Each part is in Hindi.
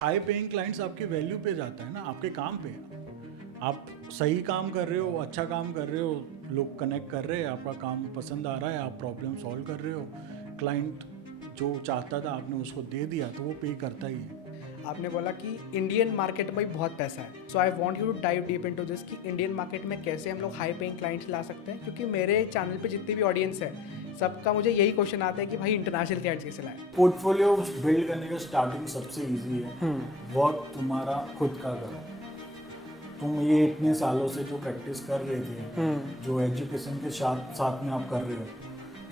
हाई पेइंग क्लाइंट्स आपके वैल्यू पे जाता है ना, आपके काम पे। आप सही काम कर रहे हो, अच्छा काम कर रहे हो, लोग कनेक्ट कर रहे हैं, आपका काम पसंद आ रहा है, आप प्रॉब्लम सॉल्व कर रहे हो, क्लाइंट जो चाहता था आपने उसको दे दिया तो वो पे करता ही है। आपने बोला कि इंडियन मार्केट में बहुत पैसा है, so I want you to dive deep into this कि इंडियन मार्केट में कैसे हम लोग हाई पेइंग क्लाइंट्स ला सकते हैं। क्योंकि मेरे चैनल पे जितनी भी ऑडियंस है सबका मुझे यही क्वेश्चन आता है कि भाई इंटरनेशनल क्लाइंट्स कैसे लाएं। पोर्टफोलियो बिल्ड करने का स्टार्टिंग सबसे इजी है। वर्क तुम्हारा खुद का करो। तुम ये इतने सालों से जो प्रैक्टिस कर रहे थे, जो एजुकेशन के साथ साथ में आप कर रहे हो,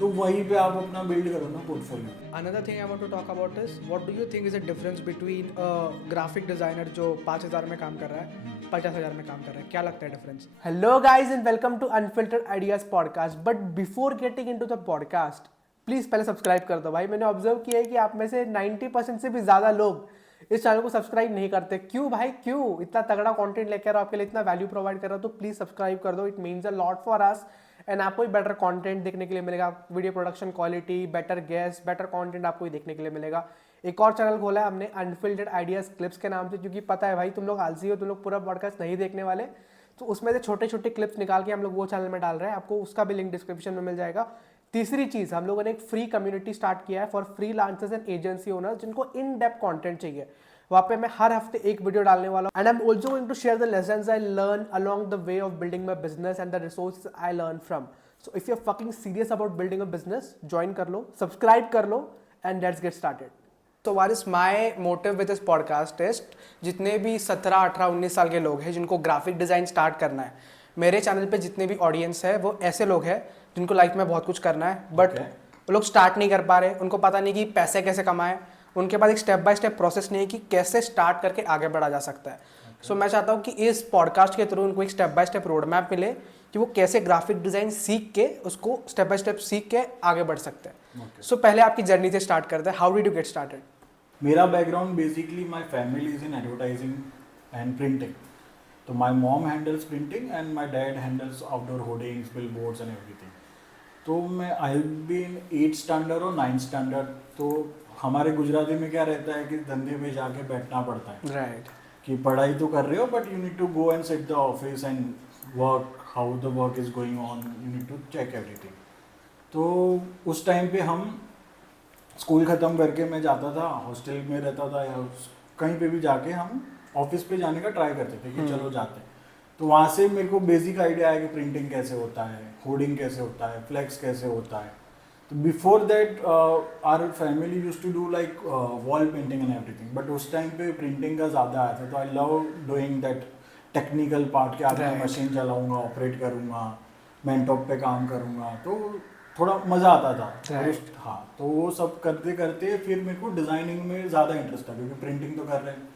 तो वहीं पे आप अपना बिल्ड करो ना portfolio. Another thing I want to talk about is what do you think is the difference between graphic designer जो 5,000 में काम कर रहा है 50,000 में काम कर रहा है, क्या लगता है difference? Hello guys and welcome to unfiltered ideas podcast. But before getting into the podcast please पहले सब्सक्राइब कर दो भाई। मैंने ऑब्जर्व किया है कि आप में से 90% से भी ज्यादा लोग इस चैनल को सब्सक्राइब नहीं करते। क्यों भाई, क्यों? इतना तगड़ा कंटेंट लेकर आपके लिए इतना वैल्यू प्रोवाइड कर रहा हूं, तो प्लीज सब्सक्राइब कर दो। It means a lot for us and आपको ही बेटर कंटेंट देखने के लिए मिलेगा। Video production quality, better guest, better content आपको ही देखने के लिए मिलेगा। एक और चैनल खोला है हमने अनफिल्टर्ड आइडियाज क्लिप्स के नाम से, क्योंकि पता है भाई तुम लोग आलसी हो, तुम लोग पूरा पॉडकास्ट नहीं देखने वाले, तो उसमें से छोटे छोटे क्लिप्स निकाल के हम लोग वो चैनल में डाल रहे हैं। आपको उसका भी लिंक डिस्क्रिप्शन में मिल जाएगा। तीसरी चीज, हम लोगों ने एक फ्री कम्युनिटी स्टार्ट किया है for freelancers and agency owners जिनको इन डेप्थ कंटेंट चाहिए। वहाँ पे मैं हर हफ्ते एक वीडियो डालने वाला हूँ and I am also going to share the lessons I learn along the way of building my business and the resources I learn from. So if you are fucking serious about building a business, join कर लो, सब्सक्राइब कर लो एंड लेट्स गेट स्टार्टेड। तो what is my motive with this podcast is, जितने भी 17, 18, 19 साल के लोग हैं जिनको ग्राफिक डिजाइन स्टार्ट करना है, मेरे चैनल पे जितने भी ऑडियंस है वो ऐसे लोग हैं जिनको लाइफ में बहुत कुछ करना है बट वो लोग स्टार्ट नहीं कर पा रहे। उनको पता नहीं कि पैसे कैसे कमाएं, उनके पास एक स्टेप बाय स्टेप प्रोसेस नहीं है कि कैसे स्टार्ट करके आगे बढ़ा जा सकता है। सो मैं चाहता हूँ कि इस पॉडकास्ट के थ्रू उनको एक step by step road map मिले कि वो कैसे ग्राफिक डिजाइन सीख के उसको स्टेप बाय स्टेप सीख के आगे बढ़ सकते हैं। सो पहले आपकी जर्नी से स्टार्ट करते हैं। How did you get started? मेरा background basically my family is in advertising and printing. तो my mom handles printing and my dad handles outdoor hoardings, billboards and everything. तो मैं आई बी इन 8th स्टैंडर्ड और 9th स्टैंडर्ड। तो हमारे गुजराती में क्या रहता है कि धंधे में जाके बैठना पड़ता है। राइट। कि पढ़ाई तो कर रहे हो but you need to go and sit the office and work how the work is going on, you need to check everything. तो उस टाइम पे हम स्कूल ख़त्म करके मैं जाता था, हॉस्टल में रहता था या कहीं पे भी जाके हम ऑफिस पे जाने का ट्राई करते थे कि चलो जाते हैं। तो वहाँ से मेरे को बेसिक आइडिया है कि प्रिंटिंग कैसे होता है, होर्डिंग कैसे होता है, फ्लेक्स कैसे होता है। तो before that our family used to do like wall painting and everything, but उस टाइम पे प्रिंटिंग का ज़्यादा आया था। तो I love doing that technical part के आगे मैं मशीन चलाऊँगा, ऑपरेट करूँगा, मैनटॉप पे काम करूँगा, तो थोड़ा मज़ा आता था। हाँ, तो वो सब करते करते फिर मेरे को डिज़ाइनिंग में ज़्यादा इंटरेस्ट था, क्योंकि प्रिंटिंग तो कर रहे हैं,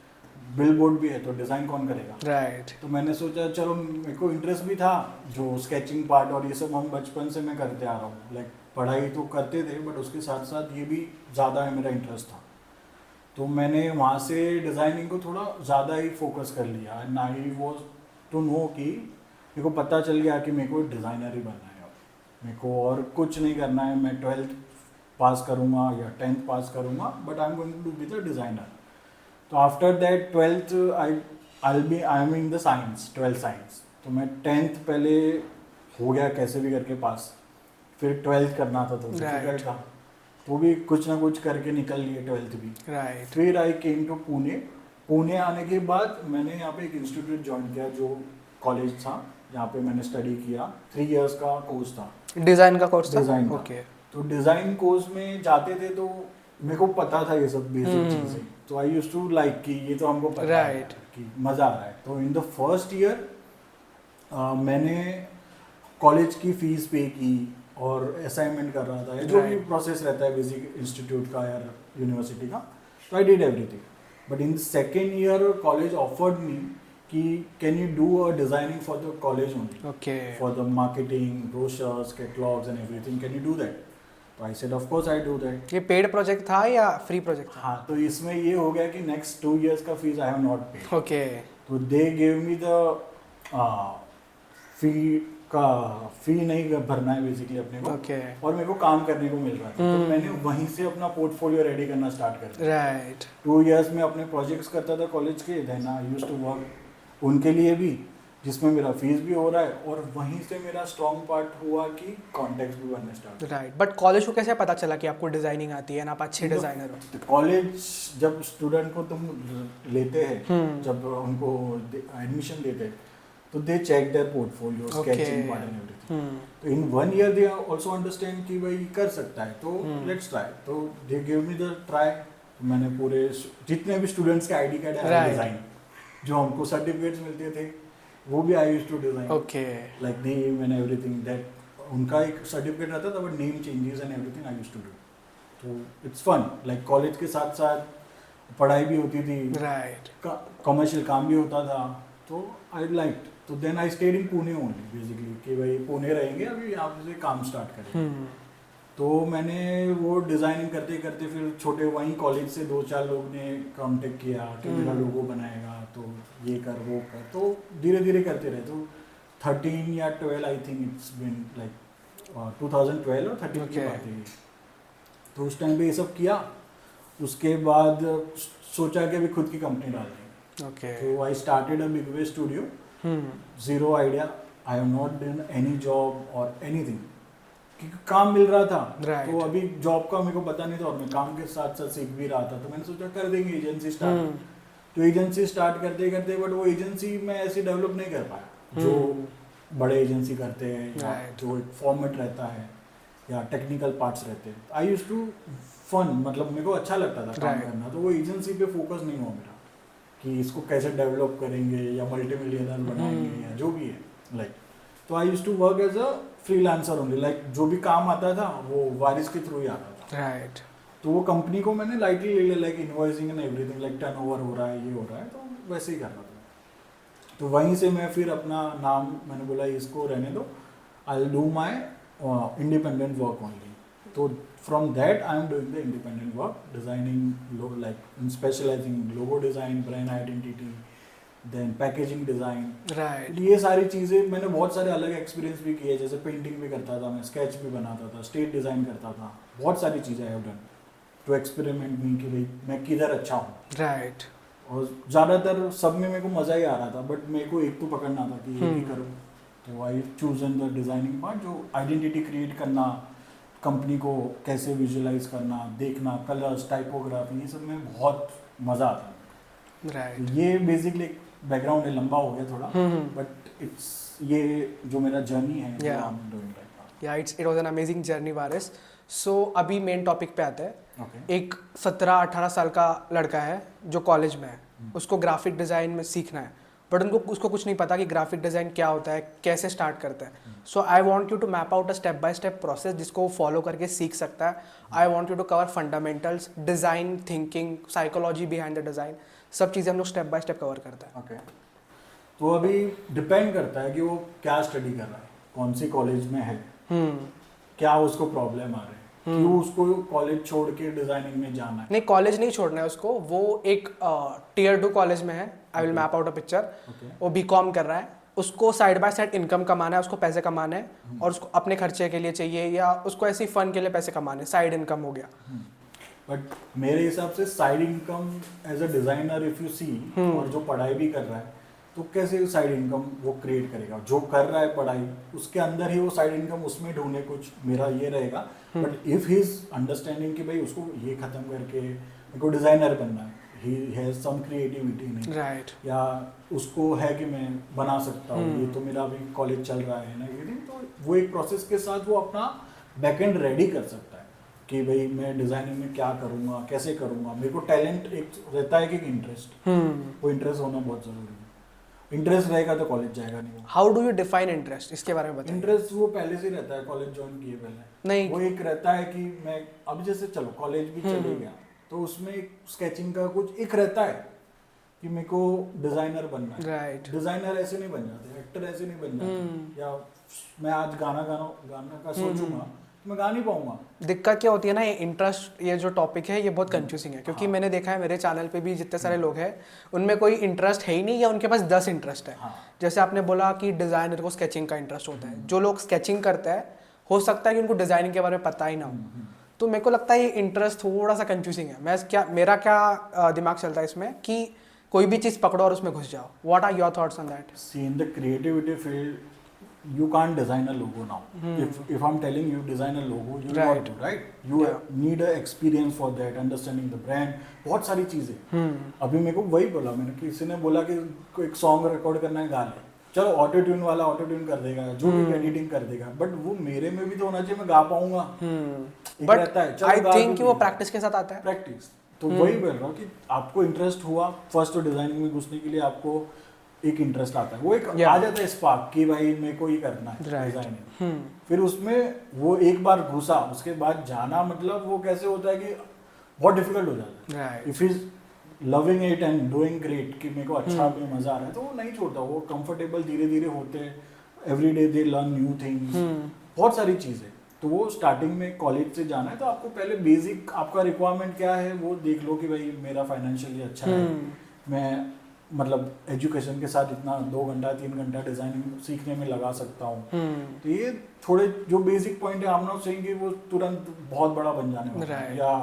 बिल बोर्ड भी है, तो डिज़ाइन कौन करेगा। राइट। तो मैंने सोचा चलो, मेरे को इंटरेस्ट भी था जो स्केचिंग पार्ट और ये सब हम बचपन से मैं करते आ रहा हूँ। लाइक पढ़ाई तो करते थे बट उसके साथ साथ ये भी ज़्यादा मेरा इंटरेस्ट था। तो मैंने वहाँ से डिज़ाइनिंग को थोड़ा ज़्यादा ही फोकस कर लिया and I was to know कि मेरे को पता चल गया कि मेरे को डिज़ाइनर ही बनना है। मेरे को और कुछ नहीं करना है। मैं 12th पास करूँगा या 10th पास करूँगा, but I am going to be the designer. तो after that 12th I am in the science, 12th science. तो मैं 10th पहले हो गया कैसे भी करके पास, फिर 12th करना था तो डिफिकल्ट था, तो भी कुछ ना कुछ करके निकल लिए 12th भी। राइट। फिर आई केम टू पुणे। पुणे आने के बाद मैंने यहाँ पे एक इंस्टीट्यूट ज्वाइन किया जो कॉलेज था, जहाँ पे मैंने स्टडी किया। 3 years का कोर्स था, डिजाइन का कोर्स था? डिज़ाइन का। ओके। तो डिज़ाइन कोर्स में जाते थे तो मेरे को पता था ये सब बेसिक चीज़ें, तो आई यूज्ड टू लाइक कि ये तो हमको पता है Right. कि मज़ा आ रहा है। तो इन द फर्स्ट ईयर मैंने कॉलेज की फ़ीस पे की और असाइनमेंट कर रहा था, या जो भी प्रोसेस रहता है बेसिक इंस्टीट्यूट का या यूनिवर्सिटी का। तो I did everything. But in second year college offered me कि can you do a designing for the college only, okay. For the marketing, brochures, catalogues and everything, can you do that? तो I said of course I do that. ये पेड प्रोजेक्ट था या फ्री प्रोजेक्ट था? हाँ, तो इसमें ये हो गया कि नेक्स्ट 2 years का fees I have not paid. Okay. तो they give me the fee का फी नहीं भरना है बेसिकली अपने को ओके और मेरे को काम करने को मिल रहा था तो मैंने वहीं से अपना पोर्टफोलियो रेडी करना स्टार्ट कर दिया राइट 2 इयर्स में अपने प्रोजेक्ट्स करता था कॉलेज के then I used to work उनके लिए भी जिसमें मेरा फीस भी हो रहा है और वहीं से मेरा स्ट्रॉन्ग पार्ट हुआ कि कॉन्टेक्ट भी बनने स्टार्ट राइट बट कॉलेज को कैसे पता चला कि आपको डिजाइनिंग आती है ना आप अच्छे डिजाइनर हो कॉलेज जब स्टूडेंट को तुम लेते हैं जब उनको एडमिशन देते हैं तो they check their portfolio sketching part and everything तो in 1 year they also understand कि भाई कर सकता है तो लेट्स ट्राई तो they give me the try मैंने पूरे जितने भी स्टूडेंट्स के आईडी कार्ड है डिजाइन जो हमको सर्टिफिकेट्स मिलते थे वो भी I used to design okay like name and everything that उनका एक सर्टिफिकेट रहता था but name changes and everything I used to do तो इट्स फन लाइक कॉलेज के साथ साथ पढ़ाई भी होती थी राइट कमर्शियल काम भी होता था तो आई लाइक तो then I stayed in Pune only basically कि भाई पुणे रहेंगे अभी यहाँ से काम स्टार्ट करेंगे तो मैंने वो डिज़ाइनिंग करते करते फिर छोटे वहीं कॉलेज से 2-4 लोग ने कांटेक्ट किया कि मेरा लोगो बनाएगा तो ये कर वो कर तो धीरे धीरे करते रहे तो 13 या 12 I think it's been like 2012 और 13 की बात है तो उस टाइम पे ये सब किया उसके बाद सोचा कि अभी खुद की कंपनी डाल देंगे ओके तो I started a big way studio zero idea I have not done any job और एनीथिंग क्योंकि काम मिल रहा था तो अभी जॉब का मेरे को पता नहीं था और मैं काम के साथ साथ सीख भी रहा था तो मैंने सोचा कर देंगे एजेंसी स्टार्ट तो एजेंसी स्टार्ट करते करते बट वो एजेंसी में ऐसे डेवलप नहीं कर पाया जो बड़े एजेंसी करते हैं या जो एक फॉर्मेट रहता है या टेक्निकल पार्ट्स रहते हैं आई यूज्ड टू फन मतलब मेरे को अच्छा लगता था काम करना तो वो एजेंसी पे फोकस नहीं हुआ मेरा कि इसको कैसे डेवलप करेंगे या मल्टीमिलियनर बनाएंगे या जो भी है लाइक तो I used to work as a freelancer only like जो भी काम आता था वो वारिस के थ्रू ही आता था राइट तो वो कंपनी को मैंने लाइटली ले लिया like invoicing and everything like turnover हो रहा है ये हो रहा है तो वैसे ही कर रहा था तो वहीं से मैं फिर अपना नाम मैंने बोला इसको रहने दो I will do my independent work only तो from that I am doing the independent work designing like specializing logo design brand identity then packaging design right ये सारी चीज़ें मैंने बहुत सारे अलग एक्सपीरियंस भी किए जैसे पेंटिंग भी करता था मैं स्केच भी बनाता था स्टेट डिज़ाइन करता था बहुत सारी चीज़ें I have done to experiment me कि भाई मैं किधर अच्छा हूँ राइट और ज़्यादातर सब में मेरे को मज़ा ही आ रहा था बट मेरे को एक तो पकड़ना था कि ये भी करूँ तो I choose in the designing part जो आइडेंटिटी क्रिएट करना कंपनी को कैसे विजुअलाइज करना देखना कलर्स टाइपोग्राफी ये सब में बहुत मज़ा आता है राइट ये बेसिकली बैकग्राउंड है लंबा हो गया थोड़ा बट इट्स ये जो मेरा जर्नी है या it was an amazing journey वारिस सो अभी मेन टॉपिक पे आते हैं Okay. एक 17-18 साल का लड़का है जो कॉलेज में है उसको ग्राफिक डिज़ाइन में सीखना है बट उसको कुछ नहीं पता कि ग्राफिक डिज़ाइन क्या होता है कैसे स्टार्ट करता है so I want you to map out a step by step process जिसको वो फॉलो करके सीख सकता है I want you to cover fundamentals design thinking psychology behind the design सब चीज़ें हम लोग स्टेप बाय स्टेप कवर करते हैं ओके तो अभी डिपेंड करता है कि वो क्या स्टडी कर रहा है कौन सी कॉलेज में है क्या उसको प्रॉब्लम आ रहा है क्यों उसको कॉलेज छोड़ के डिजाइनिंग में जाना है नहीं कॉलेज नहीं छोड़ना है उसको वो एक टियर 2 कॉलेज में है I will map out a picture वो बीकॉम कर रहा है उसको साइड बाय साइड इनकम कमाना है उसको पैसे कमाने हैं और उसको अपने खर्चे के लिए चाहिए या उसको ऐसी फन के लिए पैसे कमाने साइड इनकम हो गया बट मेरे हिसाब से side income as a designer if you see और जो पढ़ाई भी कर रहा है तो कैसे साइड इनकम वो क्रिएट करेगा जो कर रहा है पढ़ाई उसके अंदर ही वो साइड इनकम उसमें ढूंढे कुछ मेरा ये रहेगा but if he is understanding कि भाई उसको ये खत्म करके मेरे को डिजाइनर बनना है ही हैज सम क्रिएटिविटी नहीं राइट या उसको है कि मैं बना सकता हूँ ये तो मेरा अभी कॉलेज चल रहा है ना ये तो वो एक प्रोसेस के साथ वो अपना बैकएंड रेडी कर सकता है कि भाई मैं डिजाइनिंग में क्या करूँगा कैसे करूँगा मेरे को टैलेंट एक रहता है कि इंटरेस्ट वो इंटरेस्ट होना बहुत जरूरी है इंटरेस्ट रहेगा तो कॉलेज जाएगा नहीं how do you define interest इसके बारे में बताइए इंटरेस्ट वो पहले से रहता है कॉलेज ज्वाइन किए पहले नहीं वो एक रहता है कि मैं अब जैसे चलो कॉलेज भी चले गया तो उसमें एक स्केचिंग का कुछ एक रहता है कि मेरे को डिजाइनर बनना है राइट डिजाइनर ऐसे नहीं बन जाते एक्टर ऐसे नहीं बन जाते या मैं आज गाना का सोचूंगा तो मैं गा नहीं पाऊंगा। दिक्कत क्या होती है ना, ये इंटरेस्ट, ये जो टॉपिक है ये बहुत कंफ्यूजिंग है, क्योंकि मैंने देखा है मेरे चैनल पे भी जितने सारे लोग हैं उनमें कोई इंटरेस्ट है ही नहीं, या उनके पास 10 इंटरेस्ट है। हाँ। जैसे आपने बोला कि डिज़ाइनर को स्केचिंग का इंटरेस्ट होता है, जो लोग स्केचिंग करते हैं हो सकता है कि उनको डिज़ाइनिंग के बारे में पता ही ना हो। तो मेरे को लगता है ये इंटरेस्ट थोड़ा सा कंफ्यूजिंग है। मेरा क्या दिमाग चलता है इसमें कि कोई भी चीज़ पकड़ो और उसमें घुस जाओ। What are your thoughts on that? See, in the creativity field, you can't design a logo now. If I'm telling you design a logo, you will not Right. do, right? You Yeah. need a experience for that, understanding the brand, बहुत सारी चीजें। अभी मेरे को वही बोला मैंने, किसी ने बोला कि कोई एक सॉन्ग रिकॉर्ड करना है, गा ले, चलो ऑटो ट्यून वाला ऑटो ट्यून कर देगा, जो भी एडिटिंग कर देगा, बट वो मेरे में भी तो होना चाहिए, मैं गा पाऊंगा। एक बट रहता है, चलो आई गा थिंक कि वो दूंगी। प्रैक्टिस के साथ आता है। प्रैक्टिस तो वही बोल रहा हूँ कि आपको इंटरेस्ट हुआ फर्स्ट डिजाइनिंग में घुसने के लिए, आपको एक इंटरेस्ट आता है, वो एक Yeah. आ जाता है स्पार्क कि भाई मेरे को ये करना है Right. डिजाइनिंग। फिर उसमें वो एक बार घुसा, उसके बाद जाना मतलब वो कैसे होता है कि बहुत डिफिकल्ट हो जाता है। Right. If is loving it and doing great कि मेरे को अच्छा में मजा आ रहा है, तो वो नहीं छोड़ता, वो कंफर्टेबल धीरे धीरे होते हैं, every day they learn new things, बहुत सारी चीजें। तो वो स्टार्टिंग में कॉलेज से जाना है तो आपको पहले बेसिक आपका रिक्वायरमेंट क्या है वो देख लो कि भाई मेरा फाइनेंशियली अच्छा है, मैं मतलब एजुकेशन के साथ इतना 2 घंटा 3 घंटा डिजाइनिंग सीखने में लगा सकता हूँ। तो ये थोड़े जो बेसिक पॉइंट है, हम नॉट सेइंग कि वो तुरंत बहुत बड़ा बन जाने वाला है Right. या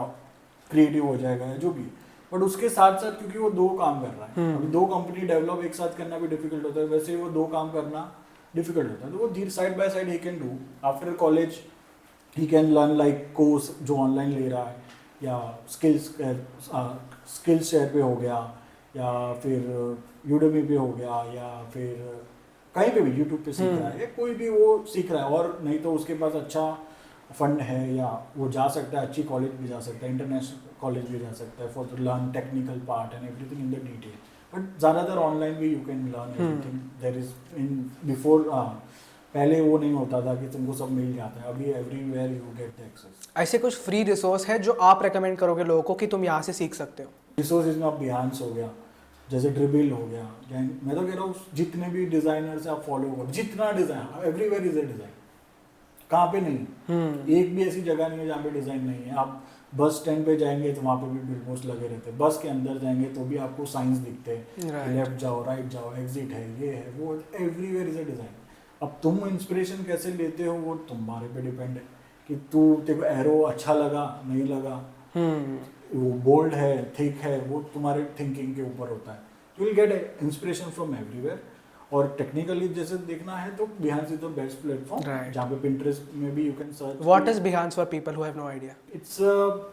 क्रिएटिव हो जाएगा या जो भी, बट उसके साथ साथ क्योंकि वो 2 काम कर रहा है, अभी 2 कंपनी डेवलप एक साथ करना भी डिफिकल्ट होता है, वैसे वो 2 काम करना डिफिकल्ट होता है। तो वो धीरे side by side he can do after college, he can learn like course जो ऑनलाइन ले रहा है, या स्किल्स शेयर पे हो गया, या फिर यूडेमी पे हो गया, या फिर कहीं पे भी यूट्यूब पे सीख रहा है, या कोई भी वो सीख रहा है। और नहीं तो उसके पास अच्छा फंड है या वो जा सकता है, अच्छी कॉलेज भी जा सकता है, इंटरनेशनल कॉलेज भी जा सकता है for to learn technical part and everything in the detail. But ज़्यादातर ऑनलाइन भी you can learn everything there is in before. पहले वो नहीं होता था कि तुमको सब मिल जाता है, अभी everywhere you get the access. ऐसे कुछ फ्री रिसोर्स है जो आप रेकमेंड करोगे लोगों को कि तुम यहाँ से सीख सकते हो? रिसोर्सेज में आप बिहान्स हो गया, जैसे ड्रिबिल हो गया, मैं तो कह रहा हूँ जितने भी डिजाइनर्स आप फॉलो करो, जितना design, everywhere is a design, कहाँ पे नहीं, एक भी ऐसी जगह नहीं है जहाँ पे डिजाइन नहीं है। आप बस स्टैंड पे जाएंगे तो वहाँ पे भी बिलबोर्ड्स लगे रहते हैं, बस के अंदर जाएंगे तो भी आपको साइंस दिखते हैं, Right. लेफ्ट जाओ राइट जाओ एग्जिट है, ये है वो, एवरीवेयर इज अ डिजाइन। अब तुम इंस्पिरेशन कैसे लेते हो वो तुम्हारे पे डिपेंड है कि तेरे को एरो अच्छा लगा नहीं लगा, वो बोल्ड है थिक है, वो तुम्हारे थिंकिंग के ऊपर होता है। You will get inspiration from everywhere. और टेक्निकली जैसे देखना है तो Behance is the best platform, Right. जहाँ पे Pinterest में भी you can search. What is Behance for people who have no idea? It's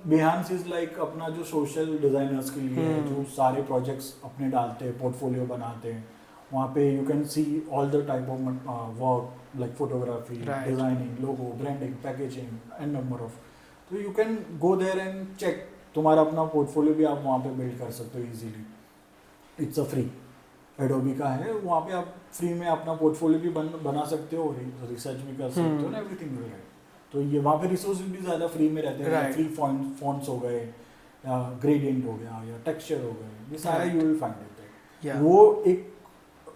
Behance is like अपना जो सोशल डिजाइनर्स के लिए है, जो सारे प्रोजेक्ट्स अपने डालते हैं, पोर्टफोलियो बनाते हैं, वहाँ पे you can see all the type of work like photography, Right. Designing, logo, branding, packaging and number of. तो you can go there and check, तुम्हारा अपना पोर्टफोलियो भी आप वहाँ पे बिल्ड कर सकते हो easily. It's a free, Adobe का है, वहाँ पे आप फ्री में अपना पोर्टफोलियो भी बना सकते हो, रिसर्च भी कर सकते हो ना, एवरीथिंग विल है। तो ये वहाँ पे रिसोर्सेज भी ज़्यादा फ्री में रहते हैं, Right. फ्री फॉन्ट्स हो गए, या ग्रेडियंट हो गया, या टेक्सचर हो गए, ये सारा Right. You will find it. Yeah. वो एक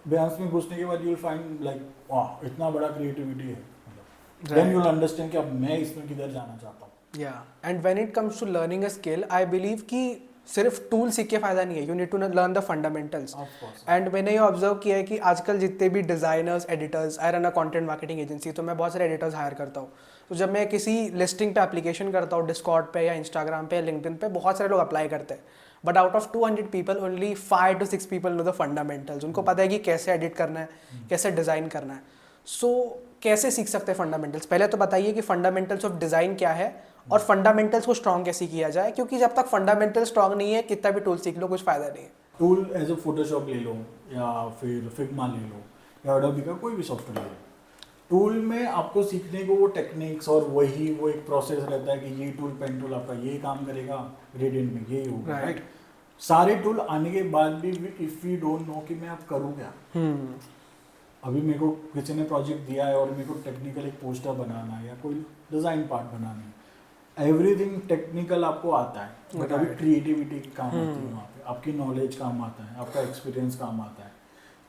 Behance में घुसने के बाद यू विल फाइंड लाइक वाह इतना बड़ा क्रिएटिविटी है, देन यू विल अंडरस्टैंड कि अब मैं इसमें किधर जाना चाहता हूँ। या and when it comes to learning a skill, I believe कि सिर्फ टूल सीख के फायदा नहीं है, you need to learn the fundamentals. Of course. And मैंने ये ऑब्जर्व किया है कि आजकल जितने भी designers, editors, I run a content marketing agency, तो मैं बहुत सारे एडिटर्स हायर करता हूँ। तो जब मैं किसी लिस्टिंग पे एप्लीकेशन करता हूँ, डिस्कॉर्ड पे या इंस्टाग्राम पे या लिंक्डइन पे, बहुत सारे लोग अप्लाई करते हैं, but out of 200 people only 5 to 6 people know the fundamentals. उनको पता है कि कैसे एडिट करना है, कैसे डिज़ाइन करना है। सो कैसे सीख सकते हैं फंडामेंटल्स? पहले तो बताइए कि फंडामेंटल्स ऑफ डिज़ाइन क्या है और फंडामेंटल्स को स्ट्रॉन्ग कैसे किया जाए, क्योंकि जब तक फंडामेंटल स्ट्रॉन्ग नहीं है कितना भी टूल सीख लो कुछ फायदा नहीं है। टूल एज अ फोटोशॉप ले लो, या फिर फिग्मा ले लो, या एडोबी का कोई भी सॉफ्टवेयर ले लो। टूल में आपको सीखने को वो टेक्निक्स और वही वो एक प्रोसेस रहता है कि ये टूल पेन टूल आपका ये काम करेगा, ग्रेडियंट में ये होगा, Right. राइट। सारे टूल आने के बाद भी इफ़ यू डोंट नो कि मैं अब करूँ क्या। अभी मेरे को किसी ने प्रोजेक्ट दिया है और मेरे को टेक्निकल एक पोस्टर बनाना है या कोई डिज़ाइन पार्ट बनाना है, एवरीथिंग टेक्निकल आपको आता है, बट अभी Right. क्रिएटिविटी काम आती है वहाँ पे, आपकी नॉलेज काम आता है, आपका एक्सपीरियंस काम आता है।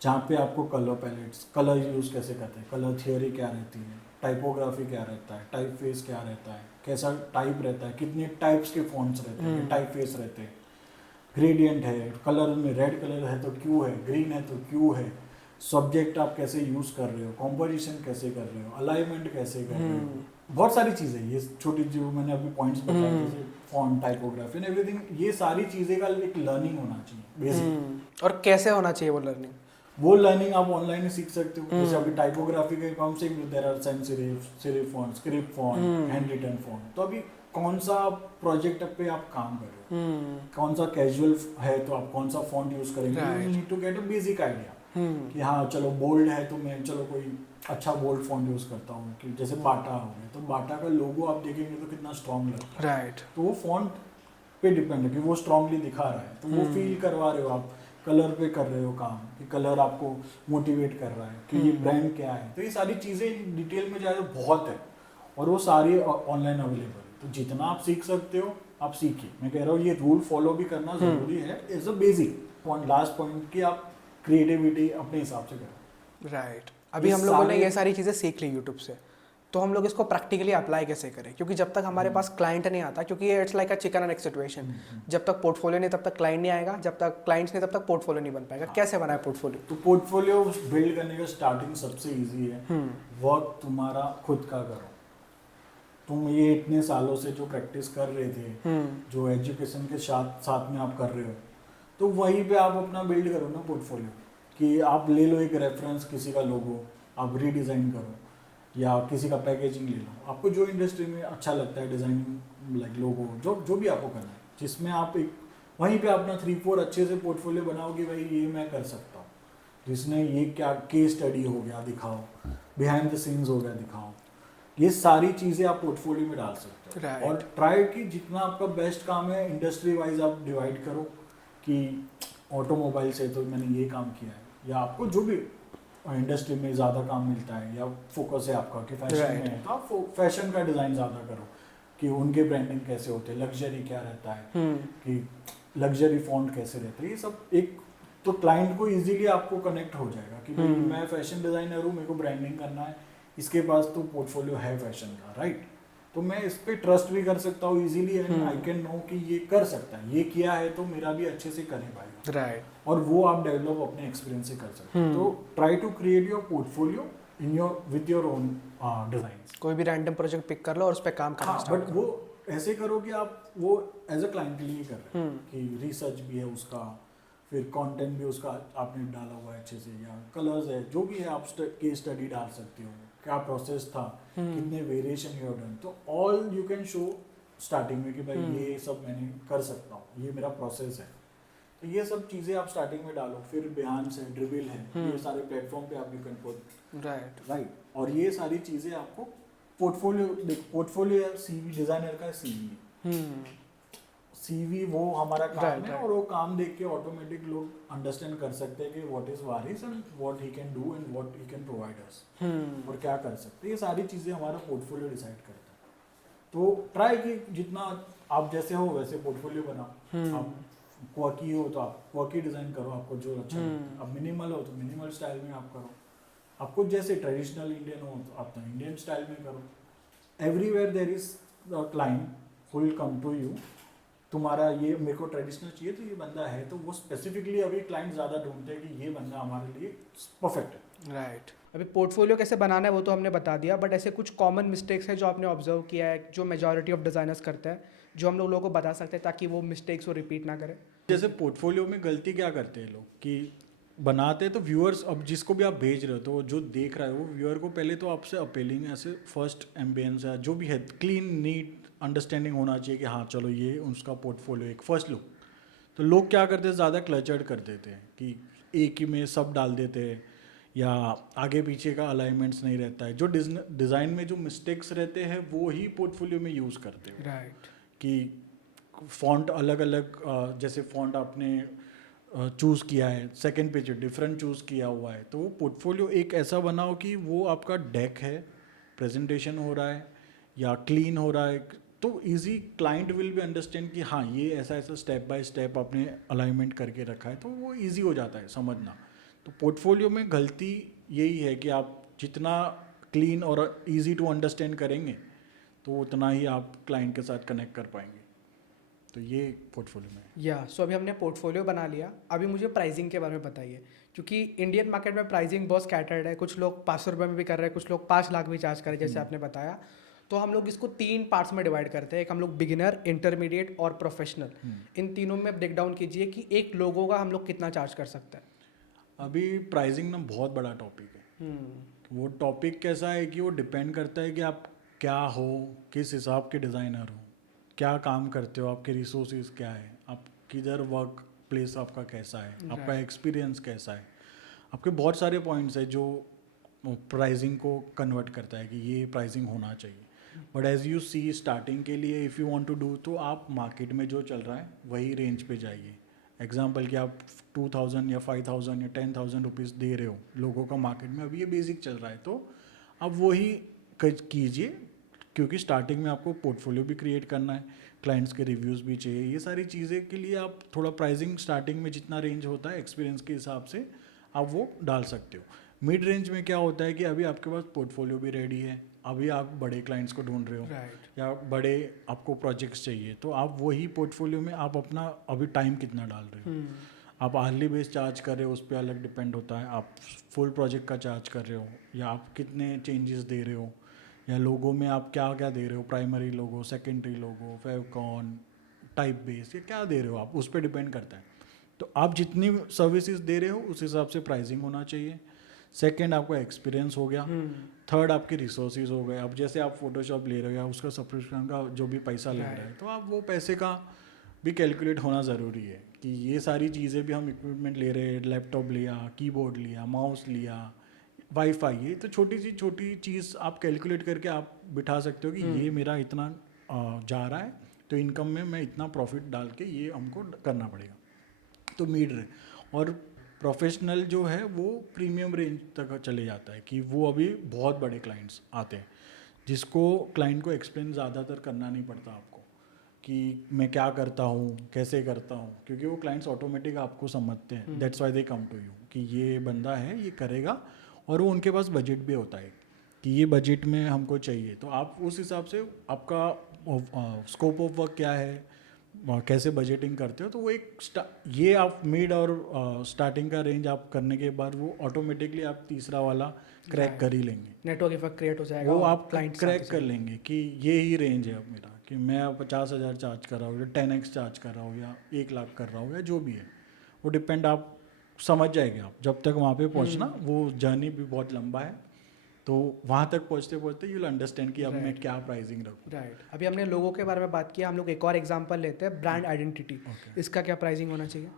जहाँ पे आपको कलर पैलेट्स, कलर यूज़ कैसे करते हैं, कलर थियोरी क्या रहती है, टाइपोग्राफी क्या रहता है, टाइप फेस क्या रहता है, कैसा टाइप रहता है, कितने टाइप्स के फॉन्ट्स रहते हैं, टाइप फेस रहते हैं, ग्रेडियंट है, कलर में रेड कलर है तो क्यों है, ग्रीन है तो क्यों है, सब्जेक्ट आप कैसे यूज़ कर रहे हो, कॉम्पोजिशन कैसे कर रहे हो, अलाइनमेंट कैसे कर रहे हो, बहुत सारी चीज़ें, ये छोटी जो मैंने अभी पॉइंट्स बताए जैसे फॉन्ट, टाइपोग्राफी एंड एवरीथिंग, ये सारी चीज़ें का एक लर्निंग होना चाहिए बेसिक। और कैसे होना चाहिए वो लर्निंग? वो लर्निंग आप ऑनलाइन ही सीख सकते हो। जैसे अभी टाइपोग्राफी के काम से there are sans serif font, script font, hand written font. तो अभी कौन सा प्रोजेक्ट पे आप काम कर रहे हो, कौन सा कैजुअल है तो आप कौन सा फॉन्ट यूज करेंगे, you need to get a basic idea कि हाँ चलो बोल्ड है तो मैं चलो कोई अच्छा बोल्ड फॉन्ट यूज करता हूँ, कि जैसे बाटा हो गया तो बाटा का लोगो आप देखेंगे तो कितना स्ट्रॉन्ग लगता है, राइट। तो वो फॉन्ट पे डिपेंड है कि वो स्ट्रांगली दिखा रहा है, तो वो फील करवा रहे हो आप, कलर पे कर रहे हो काम कि कलर आपको मोटिवेट कर रहा है कि ये ब्रांड क्या है। तो ये सारी चीज़ें डिटेल में जाए तो बहुत है, और वो सारी ऑनलाइन अवेलेबल है। तो जितना आप सीख सकते हो आप सीखिए। मैं कह रहा हूँ ये रूल फॉलो भी करना ज़रूरी है as a basic point. Last point कि आप क्रिएटिविटी अपने हिसाब से करें। राइट। अभी हम लोगों ने ये सारी चीज़ें सीख ली यूट्यूब से, तो हम लोग इसको प्रैक्टिकली अप्लाई कैसे करें? क्योंकि जब तक हमारे पास क्लाइंट नहीं आता, क्योंकि ये it's like a chicken and egg situation, जब तक पोर्टफोलियो नहीं तब तक क्लाइंट नहीं आएगा, जब तक क्लाइंट्स नहीं तब तक पोर्टफोलियो नहीं बन पाएगा। कैसे बनाए पोर्टफोलियो? तो पोर्टफोलियो बिल्ड करने का स्टार्टिंग सबसे ईजी है, वर्क तुम्हारा खुद का करो। तुम ये इतने सालों से जो प्रैक्टिस कर रहे थे, जो एजुकेशन के साथ में आप कर रहे हो, तो वहीं पे आप अपना बिल्ड करो ना पोर्टफोलियो। कि आप ले लो एक रेफरेंस, किसी का लोगो आप रीडिज़ाइन करो, या किसी का पैकेजिंग ले लो, आपको जो इंडस्ट्री में अच्छा लगता है डिज़ाइनिंग, लाइक लोगो, जो भी आपको करना है, जिसमें आप एक वहीं पे अपना 3-4 अच्छे से पोर्टफोलियो बनाओ कि भाई ये मैं कर सकता हूँ, जिसने ये क्या केस स्टडी हो गया दिखाओ, बिहाइंड द सीन्स हो गया दिखाओ। ये सारी चीज़ें आप पोर्टफोलियो में डाल सकते हो। Right. और ट्राई कि जितना आपका बेस्ट काम है इंडस्ट्री वाइज आप डिवाइड करो, कि ऑटोमोबाइल से तो मैंने ये काम किया है, या आपको जो भी इंडस्ट्री में ज़्यादा काम मिलता है या फोकस है आपका कि फैशन Right. में है, तो आप फैशन का डिज़ाइन ज़्यादा करो, कि उनके ब्रांडिंग कैसे होते हैं, लग्जरी क्या रहता है, कि लग्जरी फॉन्ट कैसे रहते हैं, ये सब एक तो क्लाइंट को इजीली आपको कनेक्ट हो जाएगा कि भाई मैं फैशन डिज़ाइनर हूँ, मेरे को ब्रांडिंग करना है, इसके पास तो पोर्टफोलियो है फैशन का, राइट, तो मैं इस पे ट्रस्ट भी कर सकता हूँ easily, and I can know कि ये कर सकता है, ये किया है तो मेरा भी अच्छे से करे पाएगा। राइट। और वो आप डेवलप अपने एक्सपीरियंस से कर सकते हो। तो try to create your portfolio in your with your own designs. कोई भी रैंडम प्रोजेक्ट पिक कर लो और उस पर काम करना हाँ, स्टार्ट बट वो ऐसे करो कि आप वो एज अ क्लाइंट के लिए कर रहे हो, कि रिसर्च भी है उसका, फिर कंटेंट भी उसका आपने डाला हुआ है अच्छे से, या कलर्स है, जो भी है आप केस स्टडी डाल सकते हो, क्या प्रोसेस था, कितने वेरिएशन यू हैव डन, तो all you can show starting में कि भाई ये सब मैंने कर सकता हूँ, ये मेरा प्रोसेस है। तो ये सब चीज़ें आप स्टार्टिंग में डालो, फिर बिहांस है, ड्रिबल है, ये सारे प्लेटफॉर्म पे आप यू कैन पुट, राइट। और ये सारी चीज़ें आपको पोर्टफोलियो सीवी डिज़ाइनर का सीवी वो हमारा काम है, और वो काम देख के ऑटोमेटिक लोग अंडरस्टैंड कर सकते हैं कि what is Waris and what he can do and what he can provide us, और क्या कर सकते हैं। ये सारी चीज़ें हमारा पोर्टफोलियो डिसाइड करता है। तो ट्राई कि जितना आप जैसे हो वैसे पोर्टफोलियो बनाओ। आप क्वर्की हो तो आप क्वर्की डिज़ाइन करो, आपको जो अच्छा लगता है। आप मिनिमल हो तो मिनिमल स्टाइल में आप करो, आपको जैसे ट्रेडिशनल इंडियन हो तो आप तो इंडियन स्टाइल में करो। Everywhere there is the client who will come to you, तुम्हारा ये मेरे को ट्रेडिशनल चाहिए तो ये बंदा है, तो वो स्पेसिफिकली अभी क्लाइंट ज़्यादा ढूंढते हैं कि ये बंदा हमारे लिए परफेक्ट है। राइट। अभी पोर्टफोलियो कैसे बनाना है वो तो हमने बता दिया, बट ऐसे कुछ कॉमन मिस्टेक्स है जो आपने ऑब्जर्व किया है, जो मेजॉरिटी ऑफ डिज़ाइनर्स करते हैं, जो हम लोगों को बता सकते हैं ताकि वो मिस्टेक्स को रिपीट ना करें? जैसे पोर्टफोलियो में गलती क्या करते हैं लोग कि बनाते तो व्यूअर्स, अब जिसको भी आप भेज रहे हो तो जो देख रहा है वो व्यूअर को पहले तो आपसे अपीलिंग ऐसे फर्स्ट एम्बियंस है, जो भी है क्लीन नीट अंडरस्टैंडिंग होना चाहिए कि हाँ चलो ये उसका पोर्टफोलियो एक फर्स्ट लुक। तो लोग क्या करते हैं, ज़्यादा क्लचर्ड कर देते हैं कि एक ही में सब डाल देते हैं, या आगे पीछे का अलाइनमेंट्स नहीं रहता है। जो डिज़ाइन में जो मिस्टेक्स रहते हैं वो ही पोर्टफोलियो में यूज़ करते हैं। राइट। कि फ़ॉन्ट अलग अलग, जैसे फ़ॉन्ट आपने चूज़ किया है, सेकंड पेज डिफरेंट चूज़ किया हुआ है, तो वो पोर्टफोलियो एक ऐसा बनाओ कि वो आपका डेक है, प्रेजेंटेशन हो रहा है या क्लीन हो रहा है, तो easy client will be understand कि हाँ ये ऐसा ऐसा स्टेप बाय स्टेप आपने अलाइनमेंट करके रखा है, तो वो इजी हो जाता है समझना। तो पोर्टफोलियो में गलती यही है कि आप जितना क्लीन और इजी टू अंडरस्टैंड करेंगे तो उतना ही आप क्लाइंट के साथ कनेक्ट कर पाएंगे। तो ये पोर्टफोलियो में या सो अभी हमने पोर्टफोलियो बना लिया, अभी मुझे प्राइसिंग के बारे में बताइए, क्योंकि इंडियन मार्केट में प्राइसिंग बहुत स्कैटर्ड है। कुछ लोग 500 रुपये में भी कर रहे हैं, कुछ लोग 5 लाख भी चार्ज कर रहे हैं, जैसे आपने बताया। तो हम लोग इसको 3 पार्ट्स में डिवाइड करते हैं। एक हम लोग बिगिनर, इंटरमीडिएट और प्रोफेशनल। इन तीनों में ब्रेक डाउन कीजिए कि एक लोगों का हम लोग कितना चार्ज कर सकते हैं। अभी प्राइसिंग ना बहुत बड़ा टॉपिक है। वो टॉपिक कैसा है कि वो डिपेंड करता है कि आप क्या हो, किस हिसाब के डिज़ाइनर हो, क्या काम करते हो, आपके रिसोर्सेज क्या है, आप किधर वर्क प्लेस आपका कैसा है, आपका एक्सपीरियंस कैसा है। आपके बहुत सारे पॉइंट्स है जो प्राइसिंग को कन्वर्ट करता है कि ये प्राइसिंग होना चाहिए। But as you see starting के लिए if you want to do, तो आप मार्केट में जो चल रहा है वही रेंज पे जाइए। एग्जाम्पल कि आप 2000 या 5000 या 10,000 रुपीज़ दे रहे हो लोगों का मार्केट में, अभी ये बेसिक चल रहा है, तो आप वही कीजिए, क्योंकि स्टार्टिंग में आपको पोर्टफोलियो भी क्रिएट करना है, क्लाइंट्स के रिव्यूज़ भी चाहिए। ये सारी चीज़ें के लिए आप थोड़ा प्राइसिंग स्टार्टिंग में जितना रेंज होता है एक्सपीरियंस के हिसाब से आप वो डाल सकते हो। मिड रेंज में क्या होता है कि अभी आपके पास पोर्टफोलियो भी रेडी है, अभी आप बड़े क्लाइंट्स को ढूंढ रहे हो या बड़े आपको प्रोजेक्ट्स चाहिए, तो आप वही पोर्टफोलियो में आप अपना अभी टाइम कितना डाल रहे हो। आप आर्ली बेस चार्ज कर रहे हो, उस पर अलग डिपेंड होता है। आप फुल प्रोजेक्ट का चार्ज कर रहे हो या आप कितने चेंजेस दे रहे हो, या लोगों में आप क्या क्या दे रहे हो, प्राइमरी लोगो, सेकेंडरी लोगो, फेवकॉन, टाइप बेस, या क्या दे रहे हो आप, उस पर डिपेंड करता है। तो आप जितनी सर्विसेज दे रहे हो उस हिसाब से प्राइसिंग होना चाहिए। सेकंड आपका एक्सपीरियंस हो गया। थर्ड आपके रिसोर्सेज हो गए। अब जैसे आप फोटोशॉप ले रहे हो या उसका सब्सक्रिप्शन का जो भी पैसा लग रहा है, तो आप वो पैसे का भी कैलकुलेट होना ज़रूरी है कि ये सारी चीज़ें भी हम इक्विपमेंट ले रहे हैं, लैपटॉप लिया, कीबोर्ड लिया, माउस लिया, वाईफाई, ये तो छोटी चीज़ आप कैलकुलेट करके आप बिठा सकते हो कि ये मेरा इतना जा रहा है, तो इनकम में मैं इतना प्रॉफिट डाल के ये हमको करना पड़ेगा। तो मिड रेंज और प्रोफेशनल जो है वो प्रीमियम रेंज तक चले जाता है कि वो अभी बहुत बड़े क्लाइंट्स आते हैं जिसको क्लाइंट को एक्सप्लेन ज़्यादातर करना नहीं पड़ता आपको कि मैं क्या करता हूँ, कैसे करता हूँ, क्योंकि वो क्लाइंट्स ऑटोमेटिक आपको समझते हैं। That's why they come to you कि ये बंदा है, ये करेगा, और वो उनके पास बजट भी होता है कि ये बजट में हमको चाहिए। तो आप उस हिसाब से आपका स्कोप ऑफ वर्क क्या है, कैसे बजटिंग करते हो, तो वो ये आप मिड और स्टार्टिंग का रेंज आप करने के बाद वो ऑटोमेटिकली आप तीसरा वाला क्रैक कर ही लेंगे। नेटवर्क इफेक्ट क्रिएट हो जाएगा, वो आप क्रैक कर लेंगे कि ये ही रेंज है अब मेरा, कि मैं 50,000 चार्ज कर रहा हूँ या 10x चार्ज कर रहा हूँ या 1 लाख कर रहा हूँ या जो भी है, वो डिपेंड आप समझ जाएंगे। आप जब तक वहाँ पे पहुँचना, वो जर्नी भी बहुत लंबा है, तो वहाँ तक पहुँचते पहुँचते यू विल अंडरस्टैंड कि अब मैं क्या प्राइसिंग रखूँ। राइट। अभी हमने लोगों के बारे में बात किया, हम लोग एक और एग्जांपल लेते हैं, ब्रांड आइडेंटिटी। इसका क्या प्राइसिंग होना चाहिए?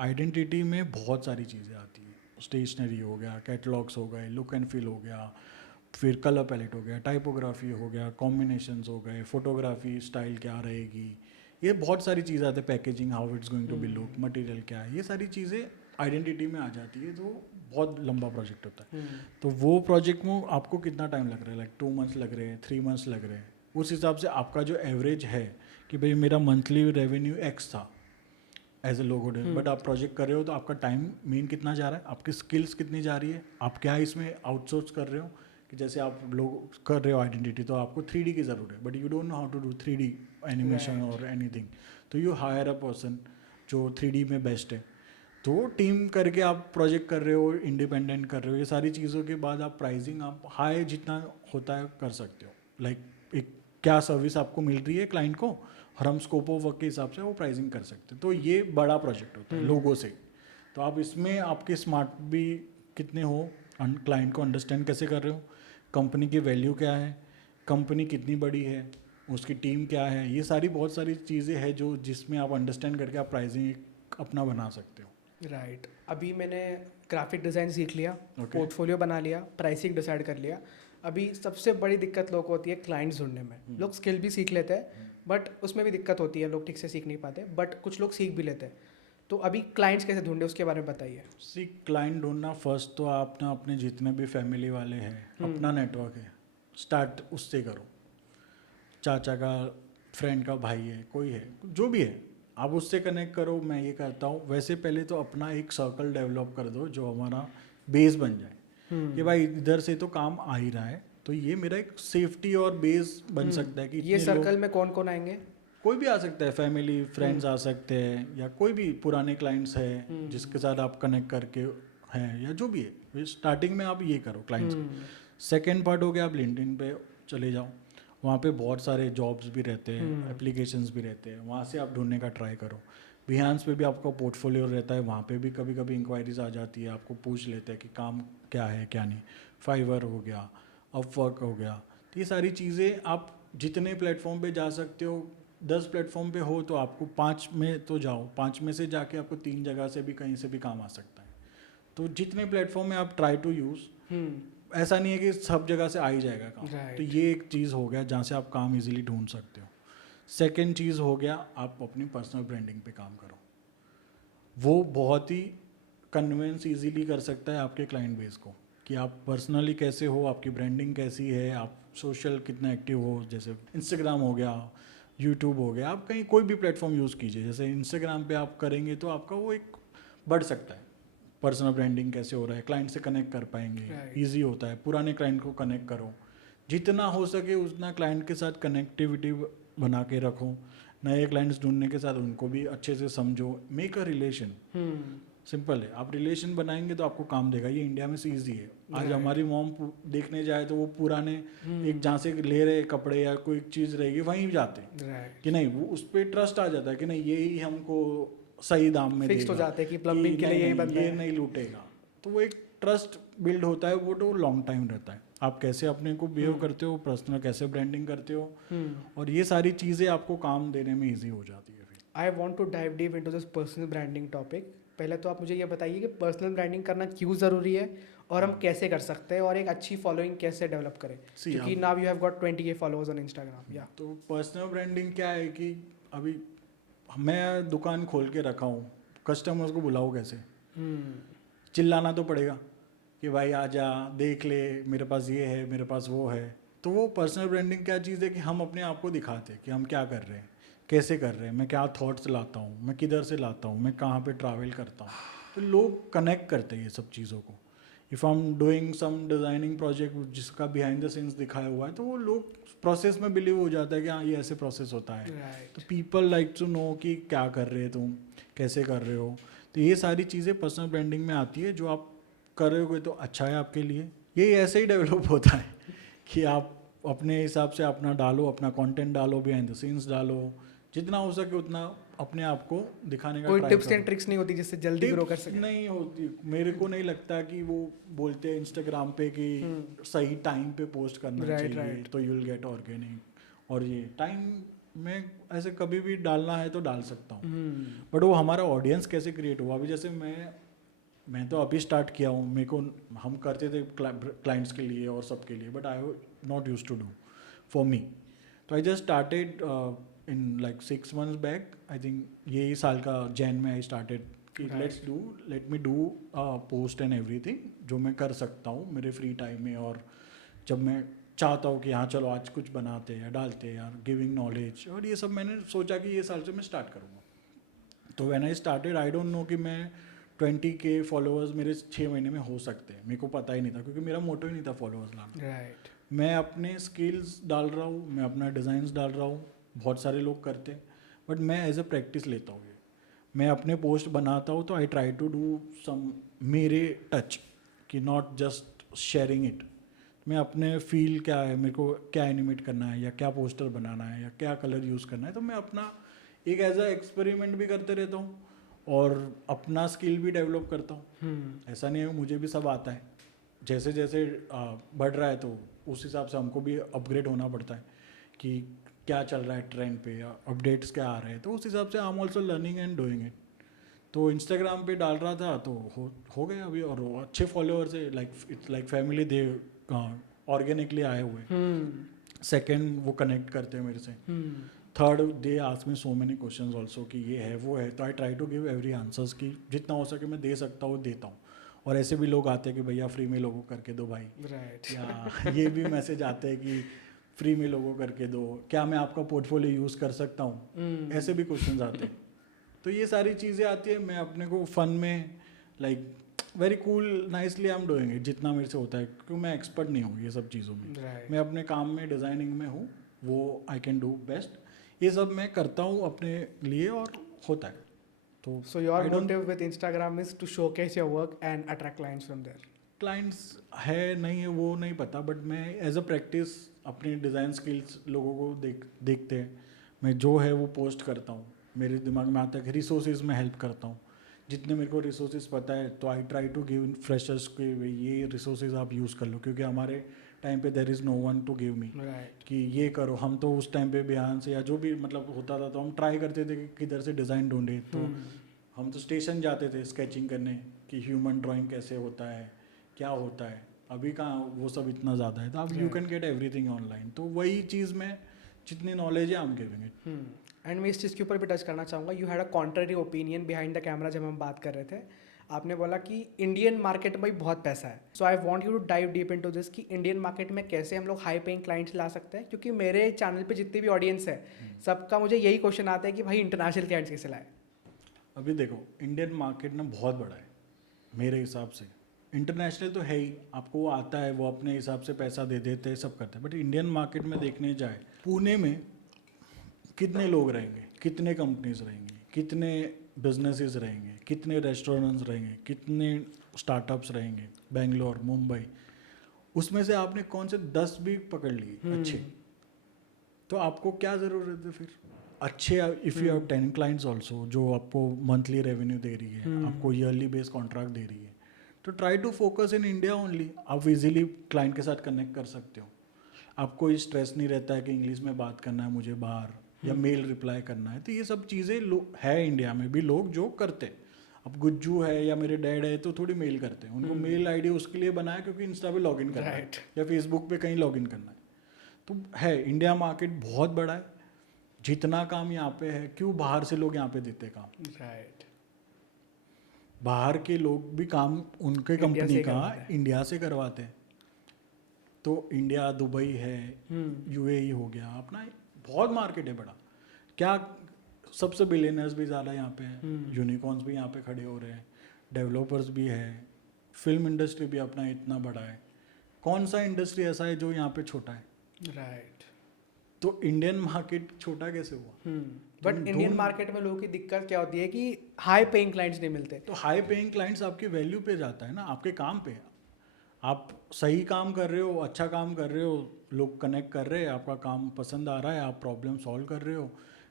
आइडेंटिटी में बहुत सारी चीज़ें आती हैं। स्टेशनरी हो गया, कैटलॉग्स हो गए, लुक एंड फील हो गया, फिर कलर पैलेट हो गया, टाइपोग्राफी हो गया, कॉम्बिनेशंस हो गए, फोटोग्राफी स्टाइल क्या रहेगी, ये बहुत सारी चीज़ें आती है। Packaging, how it's going to be look, material क्या है, ये सारी चीज़ें आइडेंटिटी में आ जाती है। तो बहुत लंबा प्रोजेक्ट होता है। तो वो प्रोजेक्ट में आपको कितना टाइम लग रहा है, लाइक 2 मंथ्स लग रहे हैं, 3 मंथ्स लग रहे हैं, उस हिसाब से आपका जो एवरेज है कि भाई मेरा मंथली रेवेन्यू एक्स था as a logo day, but आप प्रोजेक्ट कर रहे हो तो आपका टाइम मीन कितना जा रहा है, आपकी स्किल्स कितनी जा रही है, आप क्या इसमें आउटसोर्स कर रहे हो। कि जैसे आप लोग कर रहे हो आइडेंटिटी, तो आपको 3D की ज़रूरत है, but you don't know how to do 3D animation और एनीथिंग, तो यू हायर अ पर्सन जो 3D में बेस्ट है। तो टीम करके आप प्रोजेक्ट कर रहे हो, इंडिपेंडेंट कर रहे हो, ये सारी चीज़ों के बाद आप प्राइसिंग आप हाई जितना होता है कर सकते हो। लाइक एक क्या सर्विस आपको मिल रही है क्लाइंट को, और हम स्कोप ऑफ वर्क के हिसाब से वो प्राइसिंग कर सकते हैं। तो ये बड़ा प्रोजेक्ट होता है लोगों से। तो आप इसमें आपके स्मार्ट भी कितने हो, क्लाइंट को अंडरस्टैंड कैसे कर रहे हो, कंपनी की वैल्यू क्या है, कंपनी कितनी बड़ी है, उसकी टीम क्या है, ये सारी बहुत सारी चीज़ें हैं जो जिसमें आप अंडरस्टैंड करके आप प्राइसिंग अपना बना सकते हो। राइट। अभी मैंने ग्राफिक डिज़ाइन सीख लिया, पोर्टफोलियो बना लिया, प्राइसिंग डिसाइड कर लिया। अभी सबसे बड़ी दिक्कत लोगों को होती है क्लाइंट्स ढूंढने में। लोग स्किल भी सीख लेते हैं, बट उसमें भी दिक्कत होती है, लोग ठीक से सीख नहीं पाते, बट कुछ लोग सीख भी लेते हैं। तो अभी क्लाइंट्स कैसे ढूंढे, उसके बारे में बताइए। क्लाइंट ढूंढना, फर्स्ट तो आप ना अपने जितने भी फैमिली वाले हैं, अपना नेटवर्क है, स्टार्ट उससे करो। चाचा का फ्रेंड का भाई है, कोई है, जो भी है, आप उससे कनेक्ट करो, मैं ये करता हूँ। वैसे पहले तो अपना एक सर्कल डेवलप कर दो जो हमारा बेस बन जाए कि भाई इधर से तो काम आ ही रहा है, तो ये मेरा एक सेफ्टी और बेस बन सकता है कि ये इतने सर्कल लोग, में कौन कौन आएंगे? कोई भी आ सकता है, फैमिली फ्रेंड्स आ सकते हैं, या कोई भी पुराने क्लाइंट्स है जिसके साथ आप कनेक्ट करके हैं, या जो भी है। स्टार्टिंग में आप ये करो क्लाइंट्स। सेकेंड पार्ट हो गया, आप लिंक्डइन पे चले जाओ, वहाँ पे बहुत सारे जॉब्स भी रहते हैं, एप्लीकेशंस भी रहते हैं, वहाँ से आप ढूंढने का ट्राई करो। बिहान्स पे भी आपका पोर्टफोलियो रहता है, वहाँ पे भी कभी कभी इंक्वायरीज आ जाती है, आपको पूछ लेते हैं कि काम क्या है क्या नहीं। फाइवर हो गया, अपवर्क हो गया, तो ये सारी चीज़ें आप जितने प्लेटफॉर्म पे जा सकते हो, 10 प्लेटफॉर्म पे हो तो आपको 5 में तो जाओ, 5 में से जाके आपको 3 जगह से भी कहीं से भी काम आ सकता है। तो जितने प्लेटफॉर्म में आप ट्राई टू यूज़, ऐसा नहीं है कि सब जगह से आ ही जाएगा काम। तो ये एक चीज़ हो गया जहाँ से आप काम इजीली ढूंढ सकते हो। सेकंड चीज़ हो गया, आप अपनी पर्सनल ब्रांडिंग पे काम करो। वो बहुत ही कन्विंस इजीली कर सकता है आपके क्लाइंट बेस को कि आप पर्सनली कैसे हो, आपकी ब्रांडिंग कैसी है, आप सोशल कितना एक्टिव हो। जैसे इंस्टाग्राम हो गया, यूट्यूब हो गया, आप कहीं कोई भी प्लेटफॉर्म यूज़ कीजिए। जैसे इंस्टाग्राम पे आप करेंगे तो आपका वो एक बढ़ सकता है, पर्सनल ब्रांडिंग कैसे हो रहा है, क्लाइंट से कनेक्ट कर पाएंगे, ईजी होता है। पुराने क्लाइंट को कनेक्ट करो, जितना हो सके उतना क्लाइंट के साथ कनेक्टिविटी बना के रखो। नए क्लाइंट्स ढूंढने के साथ उनको भी अच्छे से समझो, मेक अ रिलेशन। सिंपल है, आप रिलेशन बनाएंगे तो आपको काम देगा। ये इंडिया में से ईजी है। आज हमारी मॉम देखने जाए तो वो पुराने एक जहाँ से ले रहे कपड़े या कोई चीज़ रहेगी वहीं जाते हैं कि नहीं, वो उस पर ट्रस्ट आ जाता है कि नहीं, ये ही हमको सही दाम में फिक्स हो जाते हैं कि प्लम्बिंग के लिए यही बंदा ये है, नहीं लूटेगा। तो वो एक ट्रस्ट बिल्ड होता है, वो तो लॉन्ग टाइम रहता है। आप कैसे अपने को बिहेव करते हो, पर्सनल कैसे ब्रांडिंग करते हो, और ये सारी चीज़ें आपको काम देने में ईजी हो जाती है। फिर I want to dive deep into this personal branding topic. पहले तो आप मुझे ये बताइए कि पर्सनल ब्रांडिंग करना क्यों ज़रूरी है और हम कैसे कर सकते हैं, और एक अच्छी फॉलोइंग कैसे डेवलप करें, क्योंकि now you have got 20K followers on Instagram. या तो पर्सनल ब्रांडिंग क्या है कि अभी मैं दुकान खोल के रखा हूँ, कस्टमर्स को बुलाओ कैसे? चिल्लाना तो पड़ेगा कि भाई आजा देख ले, मेरे पास ये है, मेरे पास वो है। तो वो पर्सनल ब्रांडिंग क्या चीज़ है कि हम अपने आप को दिखाते हैं कि हम क्या कर रहे हैं, कैसे कर रहे हैं, मैं क्या थॉट्स लाता हूँ, मैं किधर से लाता हूँ, मैं कहाँ पे ट्रैवल करता हूँ। तो लोग कनेक्ट करते हैं ये सब चीज़ों को। If I am doing some designing project जिसका बिहाइंड द सीन्स दिखाया हुआ है, तो वो लोग प्रोसेस में बिलीव हो जाता है कि हाँ ये ऐसे प्रोसेस होता है। तो पीपल लाइक टू नो कि क्या कर रहे हो तुम, कैसे कर रहे हो। तो ये सारी चीज़ें पर्सनल ब्रांडिंग में आती है। जो आप कर रहे हो तो अच्छा है आपके लिए। ये ऐसे ही डेवलप होता है कि आप अपने हिसाब से अपना डालो, अपना कंटेंट डालो, बिहाइंड द सीन्स डालो, जितना हो सके उतना अपने आप को दिखाने का कोई ट्राई टिप्स करो। एंड ट्रिक्स नहीं होती जिससे जल्दी ग्रो कर सके? नहीं होती, मेरे को नहीं लगता कि वो बोलते हैं इंस्टाग्राम पे कि सही टाइम पे पोस्ट करना चाहिए तो यू विल गेट ऑर्गेनिक। और ये टाइम में ऐसे कभी भी डालना है तो डाल सकता हूँ, बट वो हमारा ऑडियंस कैसे क्रिएट हुआ। अभी जैसे मैं तो अभी स्टार्ट किया हूँ, मेरे को हम करते थे क्लाइंट्स के लिए और सबके लिए, but I not use to do for me. तो I just started in like 6 months back, I think यही साल का जैन में आई स्टार्टेड कि let me do post and everything जो मैं कर सकता हूँ मेरे फ्री टाइम में। और जब मैं चाहता हूँ कि हाँ चलो आज कुछ बनाते हैं या डालते हैं यार, गिविंग नॉलेज, और ये सब मैंने सोचा कि ये साल से मैं स्टार्ट करूँगा। तो when I started, I don't know कि मैं 20K फॉलोअर्स मेरे 6 महीने में हो सकते हैं। मेरे को पता ही नहीं था, क्योंकि मेरा मोटो ही नहीं था फॉलोअर्स लाना। मैं अपने स्किल्स डाल रहा हूँ, मैं अपना डिज़ाइंस डाल रहा हूँ, बहुत सारे लोग करते हैं, बट मैं एज अ प्रैक्टिस लेता हूँ। मैं अपने पोस्ट बनाता हूँ तो I try to do some मेरे टच, कि नॉट जस्ट शेयरिंग इट। मैं अपने फील क्या है, मेरे को क्या एनिमेट करना है, या क्या पोस्टर बनाना है, या क्या कलर यूज़ करना है, तो मैं अपना एक एज अ एक्सपेरिमेंट भी करते रहता हूँ और अपना स्किल भी डेवलप करता हूँ। ऐसा नहीं है, मुझे भी सब आता है। जैसे जैसे बढ़ रहा है तो उस हिसाब से हमको भी अपग्रेड होना पड़ता है कि क्या चल रहा है ट्रेंड पे, या अपडेट्स क्या आ रहे हैं, तो उस हिसाब से आई am also learning and doing it. तो इंस्टाग्राम पे डाल रहा था तो हो गया अभी, और अच्छे फॉलोअर्स है, like it's like family, they organically आए हुए। सेकेंड, वो कनेक्ट करते हैं मेरे से। Third, they ask me so many questions also कि ये है वो है, तो I try to give every answers की जितना हो सके मैं दे सकता हूँ देता हूँ। और ऐसे भी लोग आते हैं कि भैया फ्री में लोगों करके दो भाई, या ये भी मैसेज आते हैं कि फ्री में लोगों करके दो, क्या मैं आपका पोर्टफोलियो यूज़ कर सकता हूँ, ऐसे भी क्वेश्चंस आते हैं। तो ये सारी चीज़ें आती है, मैं अपने को फन में like very cool nicely I am doing it, जितना मेरे से होता है, क्योंकि मैं एक्सपर्ट नहीं हूँ ये सब चीज़ों में। Right. मैं अपने काम में डिज़ाइनिंग में हूँ, वो आई कैन डू बेस्ट, ये सब मैं करता हूँ अपने लिए और होता है। तो So your motive with Instagram is to showcase your work and attract clients from there. Clients है नहीं है वो नहीं पता, बट मैं एज अ प्रैक्टिस अपनी डिज़ाइन स्किल्स लोगों को देखते हैं, मैं जो है वो पोस्ट करता हूँ, मेरे दिमाग में आता है कि रिसोर्सेज में हेल्प करता हूँ, जितने मेरे को रिसोर्सेज पता है तो I try to give freshers के ये रिसोर्सेज आप यूज़ कर लो, क्योंकि हमारे टाइम पे there is no one to give me Right. कि ये करो। हम तो उस टाइम पे बिहान से या जो भी मतलब होता था तो हम ट्राई करते थे कि किधर से डिज़ाइन ढूंढे, तो हम तो स्टेशन जाते थे स्केचिंग करने कि ह्यूमन ड्राइंग कैसे होता है, क्या होता है। अभी कहाँ वो सब इतना ज़्यादा है, तो अब you can get everything online, तो वही चीज़ में जितनी नॉलेज है I am giving it. And मैं इस चीज़ के ऊपर भी टच करना चाहूँगा, you had a contrary opinion behind the camera जब हम बात कर रहे थे, आपने बोला कि इंडियन मार्केट में भी बहुत पैसा है। So I want you to dive deep into this कि इंडियन मार्केट में कैसे हम लोग हाई पेइंग क्लाइंट्स ला सकते हैं, क्योंकि मेरे चैनल पे जितनी भी ऑडियंस है सबका मुझे यही क्वेश्चन आता है कि भाई इंटरनेशनल क्लाइंट्स कैसे लाए। अभी देखो इंडियन मार्केट ना बहुत बड़ा है मेरे हिसाब से, इंटरनेशनल तो है ही, आपको वो आता है, वो अपने हिसाब से पैसा दे देते हैं, सब करते हैं, बट इंडियन मार्केट में देखने जाए, पुणे में कितने लोग रहेंगे, कितने कंपनीज रहेंगी, कितने बिजनेसेस रहेंगे, कितने रेस्टोरेंट्स रहेंगे, कितने स्टार्टअप्स रहेंगे, बेंगलोर, मुंबई, उसमें से आपने कौन से 10 भी पकड़ लिए अच्छे, तो आपको क्या ज़रूरत है फिर अच्छे, if you have 10 clients also जो आपको मंथली रेवेन्यू दे रही है, आपको ईयरली बेस कॉन्ट्रैक्ट दे रही है, तो try to focus in India only. आप इजीली क्लाइंट के साथ कनेक्ट कर सकते हो, आपको ये स्ट्रेस नहीं रहता है कि इंग्लिश में बात करना है मुझे बाहर, या मेल रिप्लाई करना है, तो ये सब चीज़ें है इंडिया में भी लोग जो करते हैं। अब गुज्जू है या मेरे डैड है तो थोड़ी मेल करते हैं, उनको मेल आईडी उसके लिए बनाया क्योंकि इंस्टा पे लॉगिन करना है या फेसबुक पे कहीं लॉगिन करना है। तो है इंडिया मार्केट बहुत बड़ा है, जितना काम यहाँ पे है क्यों बाहर से लोग यहाँ पे देते काम, राइट। बाहर के लोग भी काम उनके कंपनी का इंडिया से करवाते हैं। तो इंडिया, दुबई है, यूएई हो गया, अपना बहुत मार्केट है बड़ा, क्या सबसे बिलियनर्स भी ज़्यादा यहाँ पे हैं, यूनिकॉर्न्स भी यहाँ पे खड़े हो रहे हैं, डेवलपर्स भी है, फिल्म इंडस्ट्री भी अपना इतना बड़ा है, कौन सा इंडस्ट्री ऐसा है जो यहाँ पे छोटा है? राइट। तो इंडियन मार्केट छोटा कैसे हुआ? बट इंडियन मार्केट में लोगों की दिक्कत क्या होती है कि हाई पेइंग क्लाइंट्स नहीं मिलते। तो हाई पेइंग क्लाइंट्स आपकी वैल्यू पे जाता है ना, आपके काम पे। आप सही काम कर रहे हो, अच्छा काम कर रहे हो, लोग कनेक्ट कर रहे हैं, आपका काम पसंद आ रहा है, आप प्रॉब्लम सॉल्व कर रहे हो,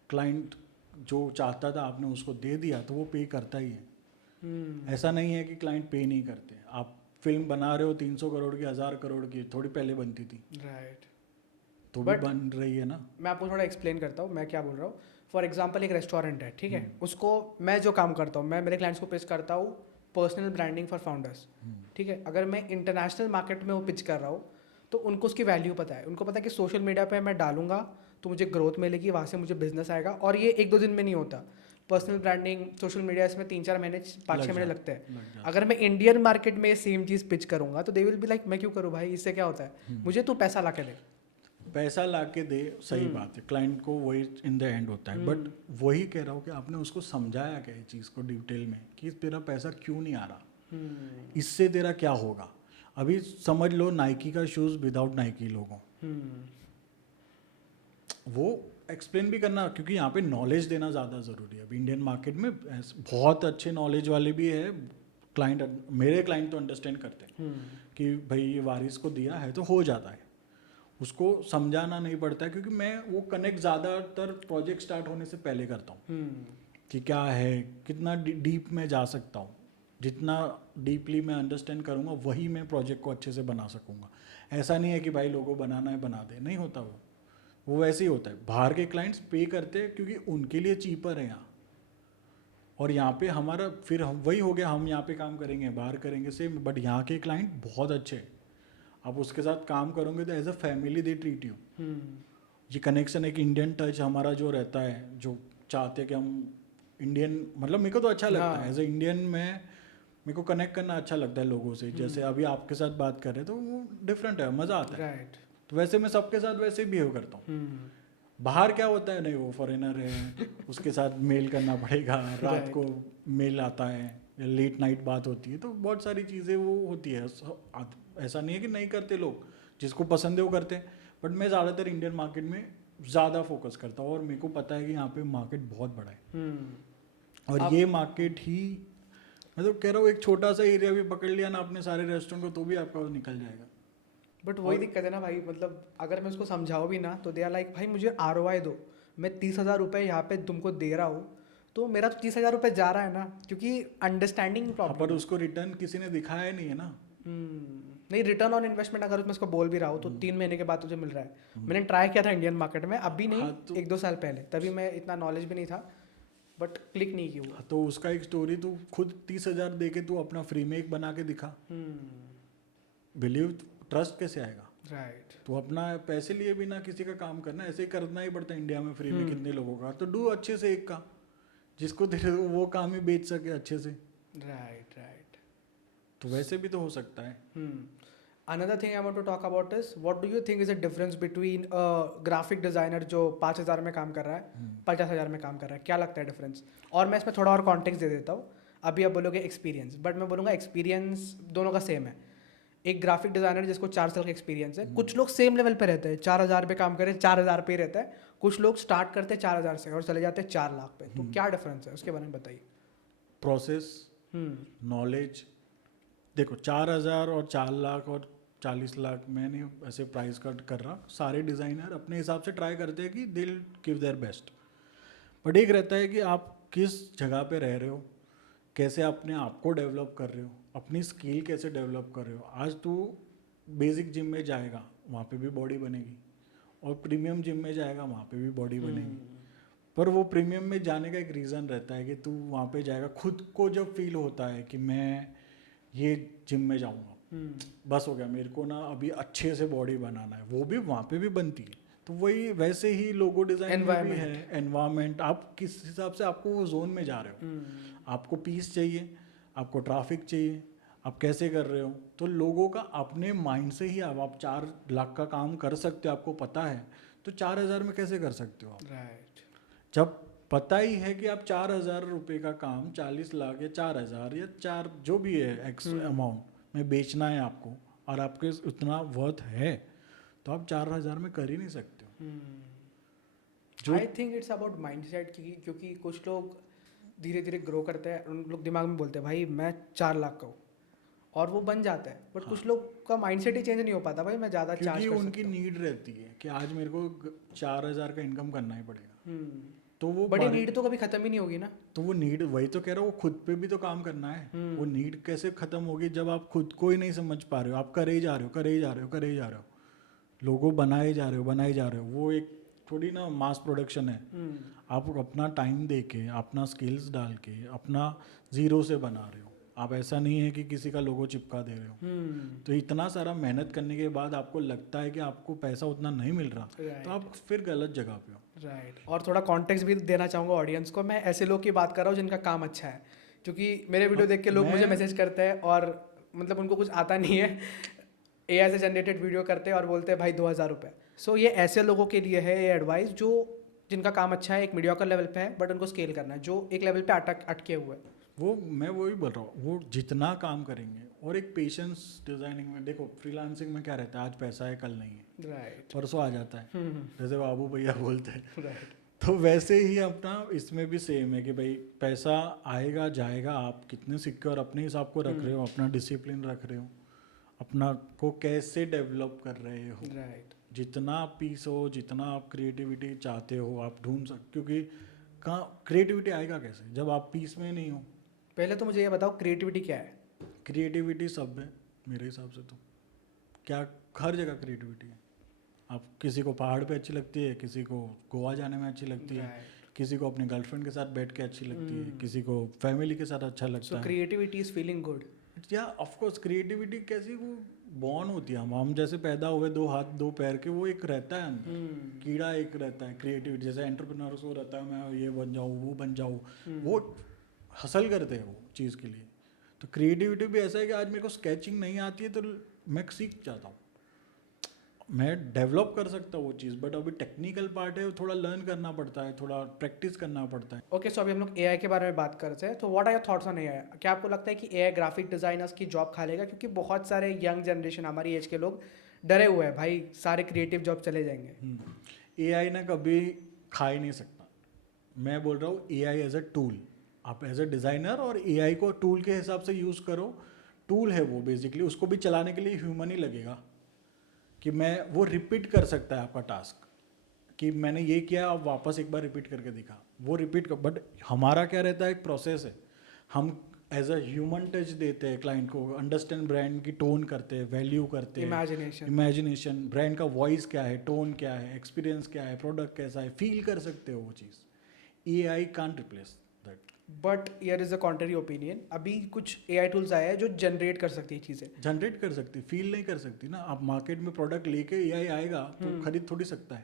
क्लाइंट जो चाहता था आपने उसको दे दिया, तो वो पे करता ही है। ऐसा नहीं है कि क्लाइंट पे नहीं करते। आप फिल्म बना रहे हो 300 करोड़ की, 1000 करोड़ की, थोड़ी पहले बनती थी, राइट, तो भी बन रही है ना। मैं आपको थोड़ा एक्सप्लेन करता हूँ मैं क्या बोल रहा हूँ। फॉर एग्जाम्पल एक रेस्टोरेंट है, ठीक है, उसको मैं जो काम करता हूँ, मैं मेरे क्लाइंट्स को पिच करता हूँ पर्सनल ब्रांडिंग फॉर फाउंडर्स, ठीक है। अगर मैं इंटरनेशनल मार्केट में वो पिच कर रहा हूँ तो उनको उसकी वैल्यू पता है, उनको पता है कि सोशल मीडिया पे मैं डालूंगा तो मुझे ग्रोथ मिलेगी, वहाँ से मुझे बिजनेस आएगा, और ये 1-2 दिन में नहीं होता। पर्सनल ब्रांडिंग, सोशल मीडिया, इसमें 3-4 महीने, 5-6 महीने लगते हैं। अगर मैं इंडियन मार्केट में सेम चीज़ पिच करूंगा तो दे विल बी लाइक मैं क्यों करूँ भाई, इससे क्या होता है, मुझे तू पैसा ला के दे। पैसा ला के दे, सही बात है, क्लाइंट को वही इन द एंड होता है। बट वही कह रहा हूँ कि आपने उसको समझाया क्या इस चीज़ को डिटेल में कि तेरा पैसा क्यों नहीं आ रहा, इससे तेरा क्या होगा। अभी समझ लो नाइकी का शूज़ विदाउट नाइकी लोगों, वो एक्सप्लेन भी करना, क्योंकि यहाँ पे नॉलेज देना ज़्यादा ज़रूरी है। अभी इंडियन मार्केट में बहुत अच्छे नॉलेज वाले भी है क्लाइंट, मेरे क्लाइंट तो अंडरस्टैंड करते हैं कि भाई ये वारिस को दिया है तो हो जाता है, उसको समझाना नहीं पड़ता है, क्योंकि मैं वो कनेक्ट ज़्यादातर प्रोजेक्ट स्टार्ट होने से पहले करता हूँ कि क्या है, कितना डीप में जा सकता हूँ, जितना डीपली मैं अंडरस्टैंड करूँगा वही मैं प्रोजेक्ट को अच्छे से बना सकूँगा। ऐसा नहीं है कि भाई लोगों बनाना है बना दे, नहीं होता वो वैसे ही होता है। बाहर के क्लाइंट्स पे करते हैं क्योंकि उनके लिए चीपर है यहाँ, और यहाँ पे हमारा फिर हम वही हो गया, हम यहाँ पे काम करेंगे, बाहर करेंगे सेम, बट यहाँ के क्लाइंट बहुत अच्छे हैं, आप उसके साथ काम करोगे तो as a family they treat you. ये कनेक्शन, एक इंडियन टच हमारा जो रहता है, जो चाहते हैं कि हम इंडियन, मतलब मेरे को तो अच्छा लगता है एज ए इंडियन में, मेरे को कनेक्ट करना अच्छा लगता है लोगों से। जैसे अभी आपके साथ बात कर रहे हैं तो वो डिफरेंट है, मज़ा आता है। राइट। तो वैसे मैं सबके साथ वैसे बिहेव करता हूँ। बाहर क्या होता है, नहीं वो फॉरेनर है उसके साथ मेल करना पड़ेगा, रात Right. को मेल आता है या लेट नाइट बात होती है, तो बहुत सारी चीज़ें वो होती है। ऐसा नहीं है कि नहीं करते लोग, जिसको पसंद है वो करते हैं, बट मैं ज़्यादातर इंडियन मार्केट में ज़्यादा फोकस करता हूँ और मेरे को पता है कि यहाँ पे मार्केट बहुत बड़ा है। और ये मार्केट ही, मैं तो कह रहा हूँ एक छोटा सा एरिया भी पकड़ लिया ना आपने सारे रेस्टोरेंट को, तो भी आपका वो निकल जाएगा। बट वही दिक्कत है ना भाई, मतलब अगर मैं उसको समझाऊँ भी ना तो दे आर लाइक भाई मुझे ROI दो, मैं 30,000 रुपये यहाँ पे तुमको दे रहा हूँ, तो मेरा तो 30,000 रुपये जा रहा है ना, क्योंकि अंडरस्टैंडिंग हाँ, प्रॉब्लम पर उसको रिटर्न किसी ने दिखाया नहीं है ना। नहीं, रिटर्न ऑन इन्वेस्टमेंट अगर मैं उसको बोल भी रहा हूँ तो 3 महीने के बाद तुझे मिल रहा है। मैंने ट्राई किया था इंडियन मार्केट में, अभी नहीं, हाँ, तो 1-2 साल पहले, तभी मैं इतना नॉलेज भी नहीं था, बट क्लिक नहीं की वो। हाँ, तो उसका एक स्टोरी तू खुद 30,000 दे के तू अपना फ्री में एक बना के दिखा, बिलीव ट्रस्ट कैसे आएगा? राइट। तो अपना पैसे लिए बिना किसी का काम करना, ऐसे ही करना ही पड़ता है इंडिया में फ्री में कितने लोगों का, तो डू अच्छे से एक का, जिसको तेरे को वो काम ही बेच सके अच्छे से। राइट। तो वैसे भी तो हो सकता है। Another thing I want to talk about is what do you think is the difference between a graphic designer जो 5,000 में काम कर रहा है, 50,000 में काम कर रहा है, क्या लगता है डिफरेंस? और मैं इसमें थोड़ा और कॉन्टेक्स्ट दे देता हूँ। अभी आप बोलोगे एक्सपीरियंस, बट मैं बोलूँगा एक्सपीरियंस दोनों का सेम है। एक ग्राफिक डिजाइनर जिसको 4 साल का एक्सपीरियंस है, कुछ लोग सेम लेवल पे रहते हैं, 4,000 पे काम करें 4,000 पे ही रहता है, कुछ लोग स्टार्ट करते हैं 4,000 से और चले जाते हैं 4 लाख पे। तो क्या डिफरेंस है उसके बारे में बताइए। प्रोसेस, नॉलेज, देखो 4,000 और 4 लाख और 40 लाख, मैं नहीं ऐसे प्राइस कट कर रहा, सारे डिज़ाइनर अपने हिसाब से ट्राई करते हैं कि दिल गिव देयर बेस्ट। बट एक रहता है कि आप किस जगह पे रह रहे हो, कैसे अपने आप को डेवलप कर रहे हो, अपनी स्किल कैसे डेवलप कर रहे हो। आज तू बेसिक जिम में जाएगा वहाँ पे भी बॉडी बनेगी, और प्रीमियम जिम में जाएगा वहाँ पे भी बॉडी बनेगी। पर वो प्रीमियम में जाने का एक रीज़न रहता है कि तू वहाँ पे जाएगा, खुद को जब फील होता है कि मैं ये जिम में जाऊँगा, बस हो गया, मेरे को ना अभी अच्छे से बॉडी बनाना है, वो भी वहाँ पे भी बनती है। तो वही वैसे ही लोगो डिज़ाइन में भी है, एनवायरनमेंट, आप किस हिसाब से आपको वो जोन में जा रहे हो, आपको पीस चाहिए, आपको ट्रैफिक चाहिए, आप कैसे कर रहे हो। तो लोगों का अपने माइंड से ही आप 4 लाख का काम कर सकते हो, आपको पता है, तो 4,000 में कैसे कर सकते हो आप? राइट। जब पता ही है कि आप 4,000 रुपये का काम 40 लाख या 4,000 या 4 जो भी है एक्स अमाउंट में बेचना है आपको, और आपके उतना वर्थ है, तो आप 4,000 में कर ही नहीं सकते हो। I think it's about mindset, क्योंकि कुछ लोग धीरे धीरे ग्रो करते हैं, उन लोग दिमाग में बोलते हैं भाई मैं 4 लाख का हूँ, और वो बन जाता है। बट कुछ लोग का माइंडसेट ही चेंज नहीं हो पाता, भाई मैं ज़्यादा चार्ज क्योंकि कर उनकी सकता हूँ। नीड रहती है कि आज मेरे को 4,000 का इनकम करना ही पड़ेगा, तो वो बड़ी नीड तो कभी खत्म ही नहीं होगी ना। तो वो नीड, वही तो कह रहा हूँ, वो खुद पे भी तो काम करना है। वो नीड कैसे खत्म होगी जब आप खुद को ही नहीं समझ पा रहे हो, आप करे ही जा रहे हो, करे ही जा रहे हो, करे ही जा रहे हो, लोगों बनाए जा रहे हो, बनाए जा रहे हो। वो एक थोड़ी ना मास प्रोडक्शन है। आप अपना टाइम दे के, अपना स्किल्स डाल के, अपना जीरो से बना रहे हो। आप ऐसा नहीं है कि किसी का लोगो चिपका दे रहे हो। तो इतना सारा मेहनत करने के बाद आपको लगता है कि आपको पैसा उतना नहीं मिल रहा, तो आप फिर गलत जगह पे हो। राइट। और थोड़ा कॉन्टेक्स्ट भी देना चाहूँगा ऑडियंस को, मैं ऐसे लोग की बात कर रहा हूँ जिनका काम अच्छा है, क्योंकि मेरे वीडियो देख के लोग मुझे मैसेज करते हैं और मतलब उनको कुछ आता नहीं है, AI से जनरेटेड वीडियो करते हैं और बोलते हैं भाई 2,000 रुपये। सो ये ऐसे लोगों के लिए है ये एडवाइस, जो जिनका काम अच्छा है, एक मीडियोकर लेवल पे है, बट उनको स्केल करना है, जो एक लेवल पे अटके हुए हैं। वो मैं वही बोल रहा हूँ, वो जितना काम करेंगे, और एक पेशेंस डिजाइनिंग में देखो, फ्रीलांसिंग में क्या रहता है, आज पैसा है कल नहीं है, राइट। परसों आ जाता है, जैसे बाबू भैया बोलते हैं। राइट। तो वैसे ही अपना इसमें भी सेम है कि भाई पैसा आएगा जाएगा, आप कितने सिक्योर अपने हिसाब को रख रहे हो, अपना डिसिप्लिन रख रहे हो, अपना को कैसे डेवलप कर रहे हो। राइट। जितना आप पीस हो, जितना आप क्रिएटिविटी चाहते हो, आप ढूंढ सकते, क्योंकि कहाँ क्रिएटिविटी आएगा कैसे जब आप पीस में नहीं हो। पहले तो मुझे ये बताओ क्रिएटिविटी क्या है? क्रिएटिविटी सब है मेरे हिसाब से, तो क्या हर जगह क्रिएटिविटी है। आप किसी को पहाड़ पे अच्छी लगती है, किसी को गोवा जाने में अच्छी लगती है, किसी को अपने गर्लफ्रेंड के साथ बैठ के अच्छी लगती है, किसी को फैमिली के साथ अच्छा लगता सो है। Creativity is feeling good. या ऑफ कोर्स क्रिएटिविटी कैसी, वो बॉर्न होती है, हम जैसे पैदा हुए 2 हाथ 2 पैर के, वो एक रहता है अंदर, कीड़ा एक रहता है क्रिएटिविटी। जैसे एंटरप्रेन्योर्स को रहता है मैं ये बन जाऊँ, वो बन जाऊँ, वो हसल करते हैं वो चीज़ के लिए। तो क्रिएटिविटी भी ऐसा है कि आज मेरे को स्केचिंग नहीं आती है तो मैं सीख जाता हूँ, मैं डेवलप कर सकता हूँ वो चीज़, बट अभी टेक्निकल पार्ट है, वो थोड़ा लर्न करना पड़ता है, थोड़ा प्रैक्टिस करना पड़ता है। ओके, सो अभी हम लोग एआई के बारे में बात करते हैं, तो what are your thoughts on AI? क्या आपको लगता है कि एआई ग्राफिक डिजाइनर्स की जॉब खा लेगा? क्योंकि बहुत सारे यंग जनरेशन, हमारी एज के लोग डरे हुए हैं भाई, सारे क्रिएटिव जॉब चले जाएंगे। एआई ना कभी खा ही नहीं सकता। मैं बोल रहा हूँ एआई एज अ टूल, आप एज अ डिज़ाइनर और एआई को टूल के हिसाब से यूज़ करो। टूल है वो बेसिकली, उसको भी चलाने के लिए ह्यूमन ही लगेगा, कि मैं वो रिपीट कर सकता है आपका टास्क, कि मैंने ये किया, आप वापस एक बार रिपीट करके दिखा, वो रिपीट कर। बट हमारा क्या रहता है, एक प्रोसेस है, हम एज अ ह्यूमन टच देते हैं क्लाइंट को, अंडरस्टैंड ब्रांड की टोन करते हैं, वैल्यू करते हैं, इमेजिनेशन, ब्रांड का वॉइस क्या है, टोन क्या है, एक्सपीरियंस क्या है, प्रोडक्ट कैसा है, फील कर सकते हो वो चीज़। AI can't replace that. But here is a contrary opinion, अभी कुछ एआई टूल्स आए हैं जो जनरेट कर सकती है चीज़ें। जनरेट कर सकती, फील नहीं कर सकती ना। आप मार्केट में प्रोडक्ट लेके AI आएगा तो खरीद थोड़ी सकता है,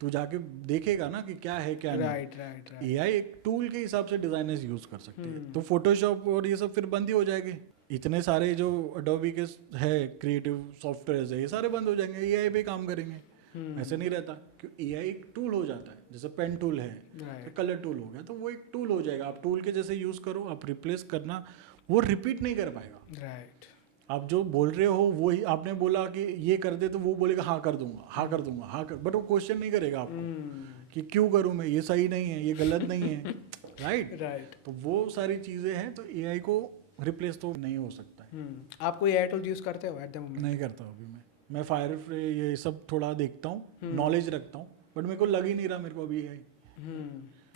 तू जाके देखेगा ना कि क्या है क्या नहीं। Right right right. AI एक टूल के हिसाब से डिजाइनर्स यूज कर सकते हैं, तो फोटोशॉप और ये सब फिर बंद ही हो जाएंगे। इतने सारे जो अडोबी के है क्रिएटिव सॉफ्टवेयर है, ये सारे बंद हो जाएंगे, AI पे काम करेंगे। ऐसे नहीं रहता, क्योंकि AI एक टूल हो जाता है, जैसे पेन टूल है, Right. कलर टूल हो गया, तो वो एक टूल हो जाएगा। आप टूल के जैसे यूज करो, आप रिप्लेस करना, वो रिपीट नहीं कर पाएगा। राइट। आप जो बोल रहे हो वही, आपने बोला कि ये कर दे, तो वो बोलेगा हाँ कर दूंगा, हाँ कर दूंगा, हाँ कर, बट वो क्वेश्चन नहीं करेगा आपको कि क्यों करूँ मैं, ये सही नहीं है, ये गलत नहीं है। Right right. तो वो सारी चीज़ें हैं, तो AI को रिप्लेस तो नहीं हो सकता है। आप कोई एआई टूल यूज करते हो एट द मोमेंट? नहीं करता अभी मैं फायर ये सब थोड़ा देखता हूँ, नॉलेज रखता हूँ, बट मेरे को लग ही नहीं रहा मेरे को अभी AI।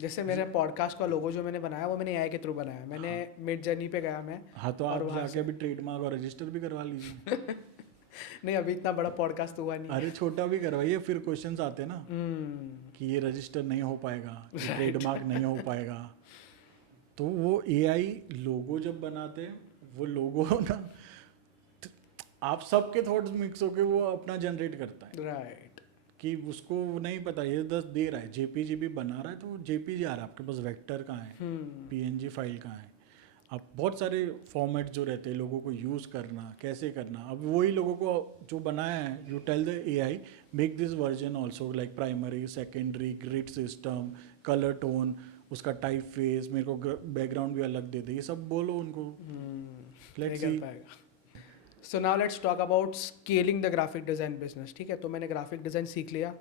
जैसे मेरे पॉडकास्ट का लोगो जो मैंने बनाया वो मैंने एआई के थ्रू बनाया। मैंने मिड जर्नी पे गया मैं। हाँ, तो और आप वहाँ जाके अभी ट्रेडमार्क और रजिस्टर भी करवा लीजिए। नहीं, अभी इतना बड़ा पॉडकास्ट हुआ नहीं। अरे छोटा भी करवाइए, फिर क्वेश्चंस आते हैं ना कि ये रजिस्टर नहीं हो पाएगा, ट्रेडमार्क नहीं हो पाएगा। तो वो AI लोगो जब बनाते हैं, वो लोगो ना आप सबके थॉट्स मिक्स होके वो अपना जनरेट करता है। राइट। कि उसको नहीं पता ये 10 दे रहा है, JPG भी बना रहा है, तो JPG आ रहा है आपके पास, वेक्टर कहाँ है, PNG फाइल कहाँ है। अब बहुत सारे फॉर्मेट जो रहते हैं, लोगों को यूज़ करना कैसे करना, अब वही लोगों को जो बनाया है, you tell the AI make this version also, like primary, secondary, grid system, colour tone, उसका टाइप फेस, मेरे को बैकग्राउंड भी अलग दे दे, ये सब बोलो उनको। Let's see. So now let's talk about scaling the graphic design business. ठीक है, तो मैंने ग्राफिक डिज़ाइन सीख लिया,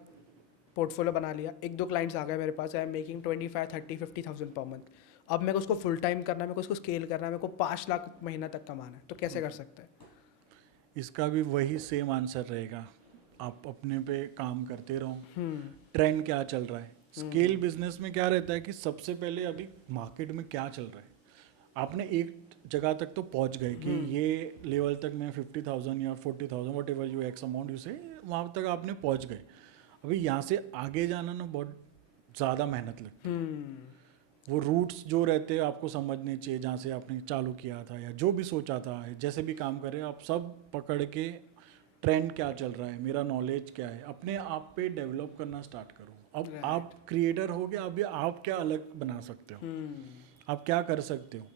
पोर्टफोलियो बना लिया, एक दो क्लाइंट्स आ गए मेरे पास, I am making 25, 30, 50,000 per month. अब मेरे को उसको फुल टाइम करना है, मेरे को उसको स्केल करना है, मेरे को 5 लाख महीना तक कमाना है, तो कैसे कर सकते हैं? इसका भी वही सेम आंसर रहेगा, आप अपने पे काम करते रहो। ट्रेंड क्या चल रहा है, स्केल बिजनेस में क्या रहता है कि सबसे पहले अभी मार्केट में क्या चल रहा है, आपने एक जगह तक तो पहुंच गए कि ये लेवल तक मैं 50,000 या 40,000 what ever you x amount you से, वहाँ तक आपने पहुंच गए। अभी यहाँ से आगे जाना ना बहुत ज़्यादा मेहनत लगती है। वो रूट्स जो रहते हैं आपको समझने चाहिए, जहाँ से आपने चालू किया था या जो भी सोचा था, जैसे भी काम कर रहे हैं आप, सब पकड़ के ट्रेंड क्या चल रहा है, मेरा नॉलेज क्या है, अपने आप पे डेवलप करना स्टार्ट करो। अब आप क्रिएटर हो गए, अभी आप क्या अलग बना सकते हो, आप क्या कर सकते हो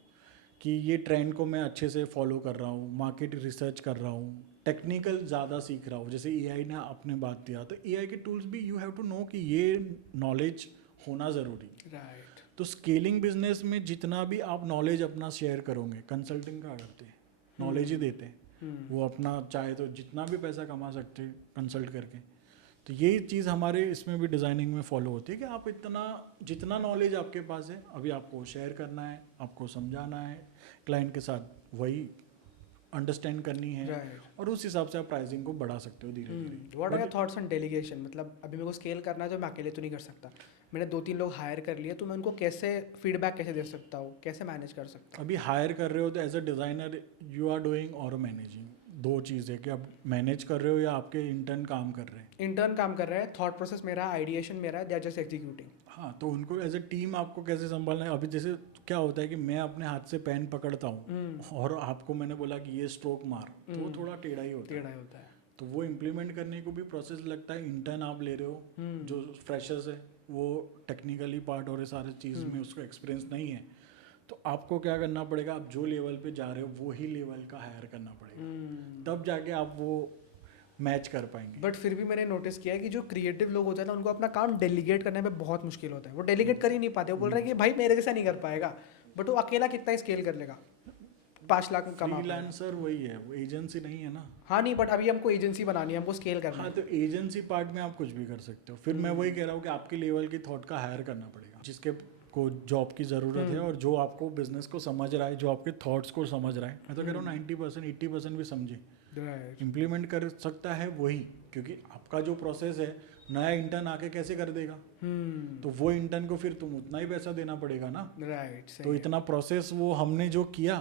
कि ये ट्रेंड को मैं अच्छे से फॉलो कर रहा हूँ, मार्केट रिसर्च कर रहा हूँ, टेक्निकल ज़्यादा सीख रहा हूँ। जैसे AI ने आपने बात दिया, तो AI के टूल्स भी यू हैव टू नो कि ये नॉलेज होना ज़रूरी। राइट। तो स्केलिंग बिजनेस में जितना भी आप नॉलेज अपना शेयर करोगे, कंसल्टिंग का करते हैं, नॉलेज ही देते हैं, वो अपना चाहे तो जितना भी पैसा कमा सकते हैं कंसल्ट करके। तो यही चीज़ हमारे इसमें भी डिज़ाइनिंग में फॉलो होती है कि आप इतना जितना नॉलेज आपके पास है, अभी आपको शेयर करना है, आपको समझाना है क्लाइंट के साथ, वही अंडरस्टैंड करनी है, और उस हिसाब से आप प्राइसिंग को बढ़ा सकते हो धीरे धीरे। What are your thoughts on delegation? मतलब अभी मेरे को स्केल करना है तो मैं अकेले तो नहीं कर सकता, मैंने 2-3 लोग हायर कर लिए, तो मैं उनको कैसे फीडबैक कैसे दे सकता हूँ, कैसे मैनेज कर सकता हूँ? अभी हायर कर रहे हो तो as a designer you are doing और मैनेजिंग, दो चीज़ है कि आप मैनेज कर रहे हो या आपके इंटर्न काम कर रहे हैं। इंटर्न काम कर रहा है, थॉट प्रोसेस मेरा, आइडिएशन मेरा है, दे आर जस्ट एग्जीक्यूटिंग। हाँ, तो उनको एज ए टीम आपको कैसे संभालना है। अभी जैसे क्या होता है कि मैं अपने हाथ से पेन पकड़ता हूँ और आपको मैंने बोला कि ये स्ट्रोक मार, तो वो थोड़ा टेढ़ा ही होता है। तो वो इम्प्लीमेंट करने को भी प्रोसेस लगता है। इंटर्न आप ले रहे हो, जो फ्रेशर्स है, वो टेक्निकली पार्ट और सारे चीज़ में उसको एक्सपीरियंस नहीं है, तो आपको क्या करना पड़ेगा, आप जो लेवल पे जा रहे हो वो ही लेवल का हायर करना पड़ेगा, तब जाके आप वो मैच कर पाएंगे। बट फिर भी मैंने नोटिस किया है कि जो क्रिएटिव लोग होते हैं ना उनको अपना काम डेलीगेट करने में बहुत मुश्किल होता है। वो डेलीगेट कर ही नहीं पाते, वो बोल रहे हैं कि भाई मेरे जैसा नहीं कर पाएगा, बट वो अकेला कितना स्केल कर लेगा, 5 लाख कमा पाएगा। फ्रीलांसर वही है, वो एजेंसी नहीं है ना। हाँ नहीं, बट अभी हमको एजेंसी बनानी है, हमको स्केल करना हाँ, है। तो एजेंसी पार्ट में आप कुछ भी कर सकते हो। फिर मैं वही कह रहा हूँ कि आपके लेवल की थॉट का हायर करना पड़ेगा, जिसके को जॉब की ज़रूरत है और जो आपको बिजनेस को समझ रहा है, जो आपके थॉट्स को समझ रहा है। मैं तो कह रहा हूँ 90% 80% भी समझे, Right. इम्प्लीमेंट कर सकता है वही, क्योंकि आपका जो प्रोसेस है, नया इंटर्न आके कैसे कर देगा? तो वो इंटर्न को फिर तुम उतना ही पैसा देना पड़ेगा ना। राइट, तो इतना प्रोसेस वो हमने जो किया,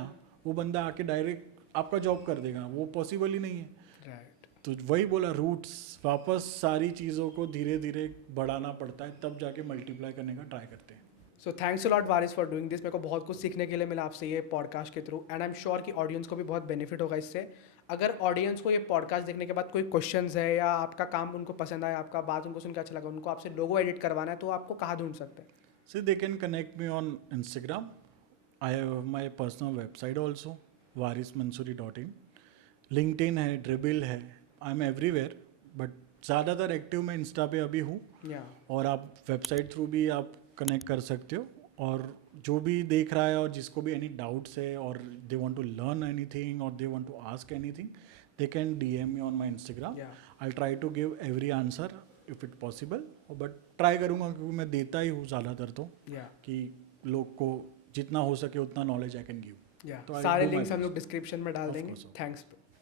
वो बंदा आके डायरेक्ट आपका जॉब कर देगा, वो पॉसिबल ही नहीं है। राइट। तो वही बोला, रूट्स वापस सारी चीज़ों को धीरे धीरे बढ़ाना पड़ता है, तब जाके मल्टीप्लाई करने का ट्राई करते हैं। So thanks a lot Waris for doing this. मेरे को बहुत कुछ सीखने के लिए मिला आपसे ये पॉडकास्ट के through, and I am sure कि ऑडियंस को भी बहुत बेनिफिट होगा इससे। अगर ऑडियंस को ये पॉडकास्ट देखने के बाद कोई क्वेश्चंस है या आपका काम उनको पसंद आया, आपका बात उनको सुन के अच्छा लगा, उनको आपसे लोगो एडिट करवाना है, तो आपको कहाँ ढूंढ सकते हैं? So they can connect me on Instagram. I have my personal website also, varismansuri.in. LinkedIn है, Dribbble है, I'm everywhere. But ज़्यादातर एक्टिव मैं इंस्टा पे अभी हूँ। और आप वेबसाइट थ्रू भी आप कनेक्ट कर सकते हो। और जो भी देख रहा है और जिसको भी एनी डाउट्स है और they want to learn anything और they want to ask anything, they can DM me on my Instagram. I try to give every answer if it possible, but try करूँगा क्योंकि मैं देता ही हूँ ज़्यादातर, तो कि लोग को जितना हो सके उतना नॉलेज आई कैन गिव। सारे लिंक्स हम लोग डिस्क्रिप्शन में डाल देंगे। थैंक्स।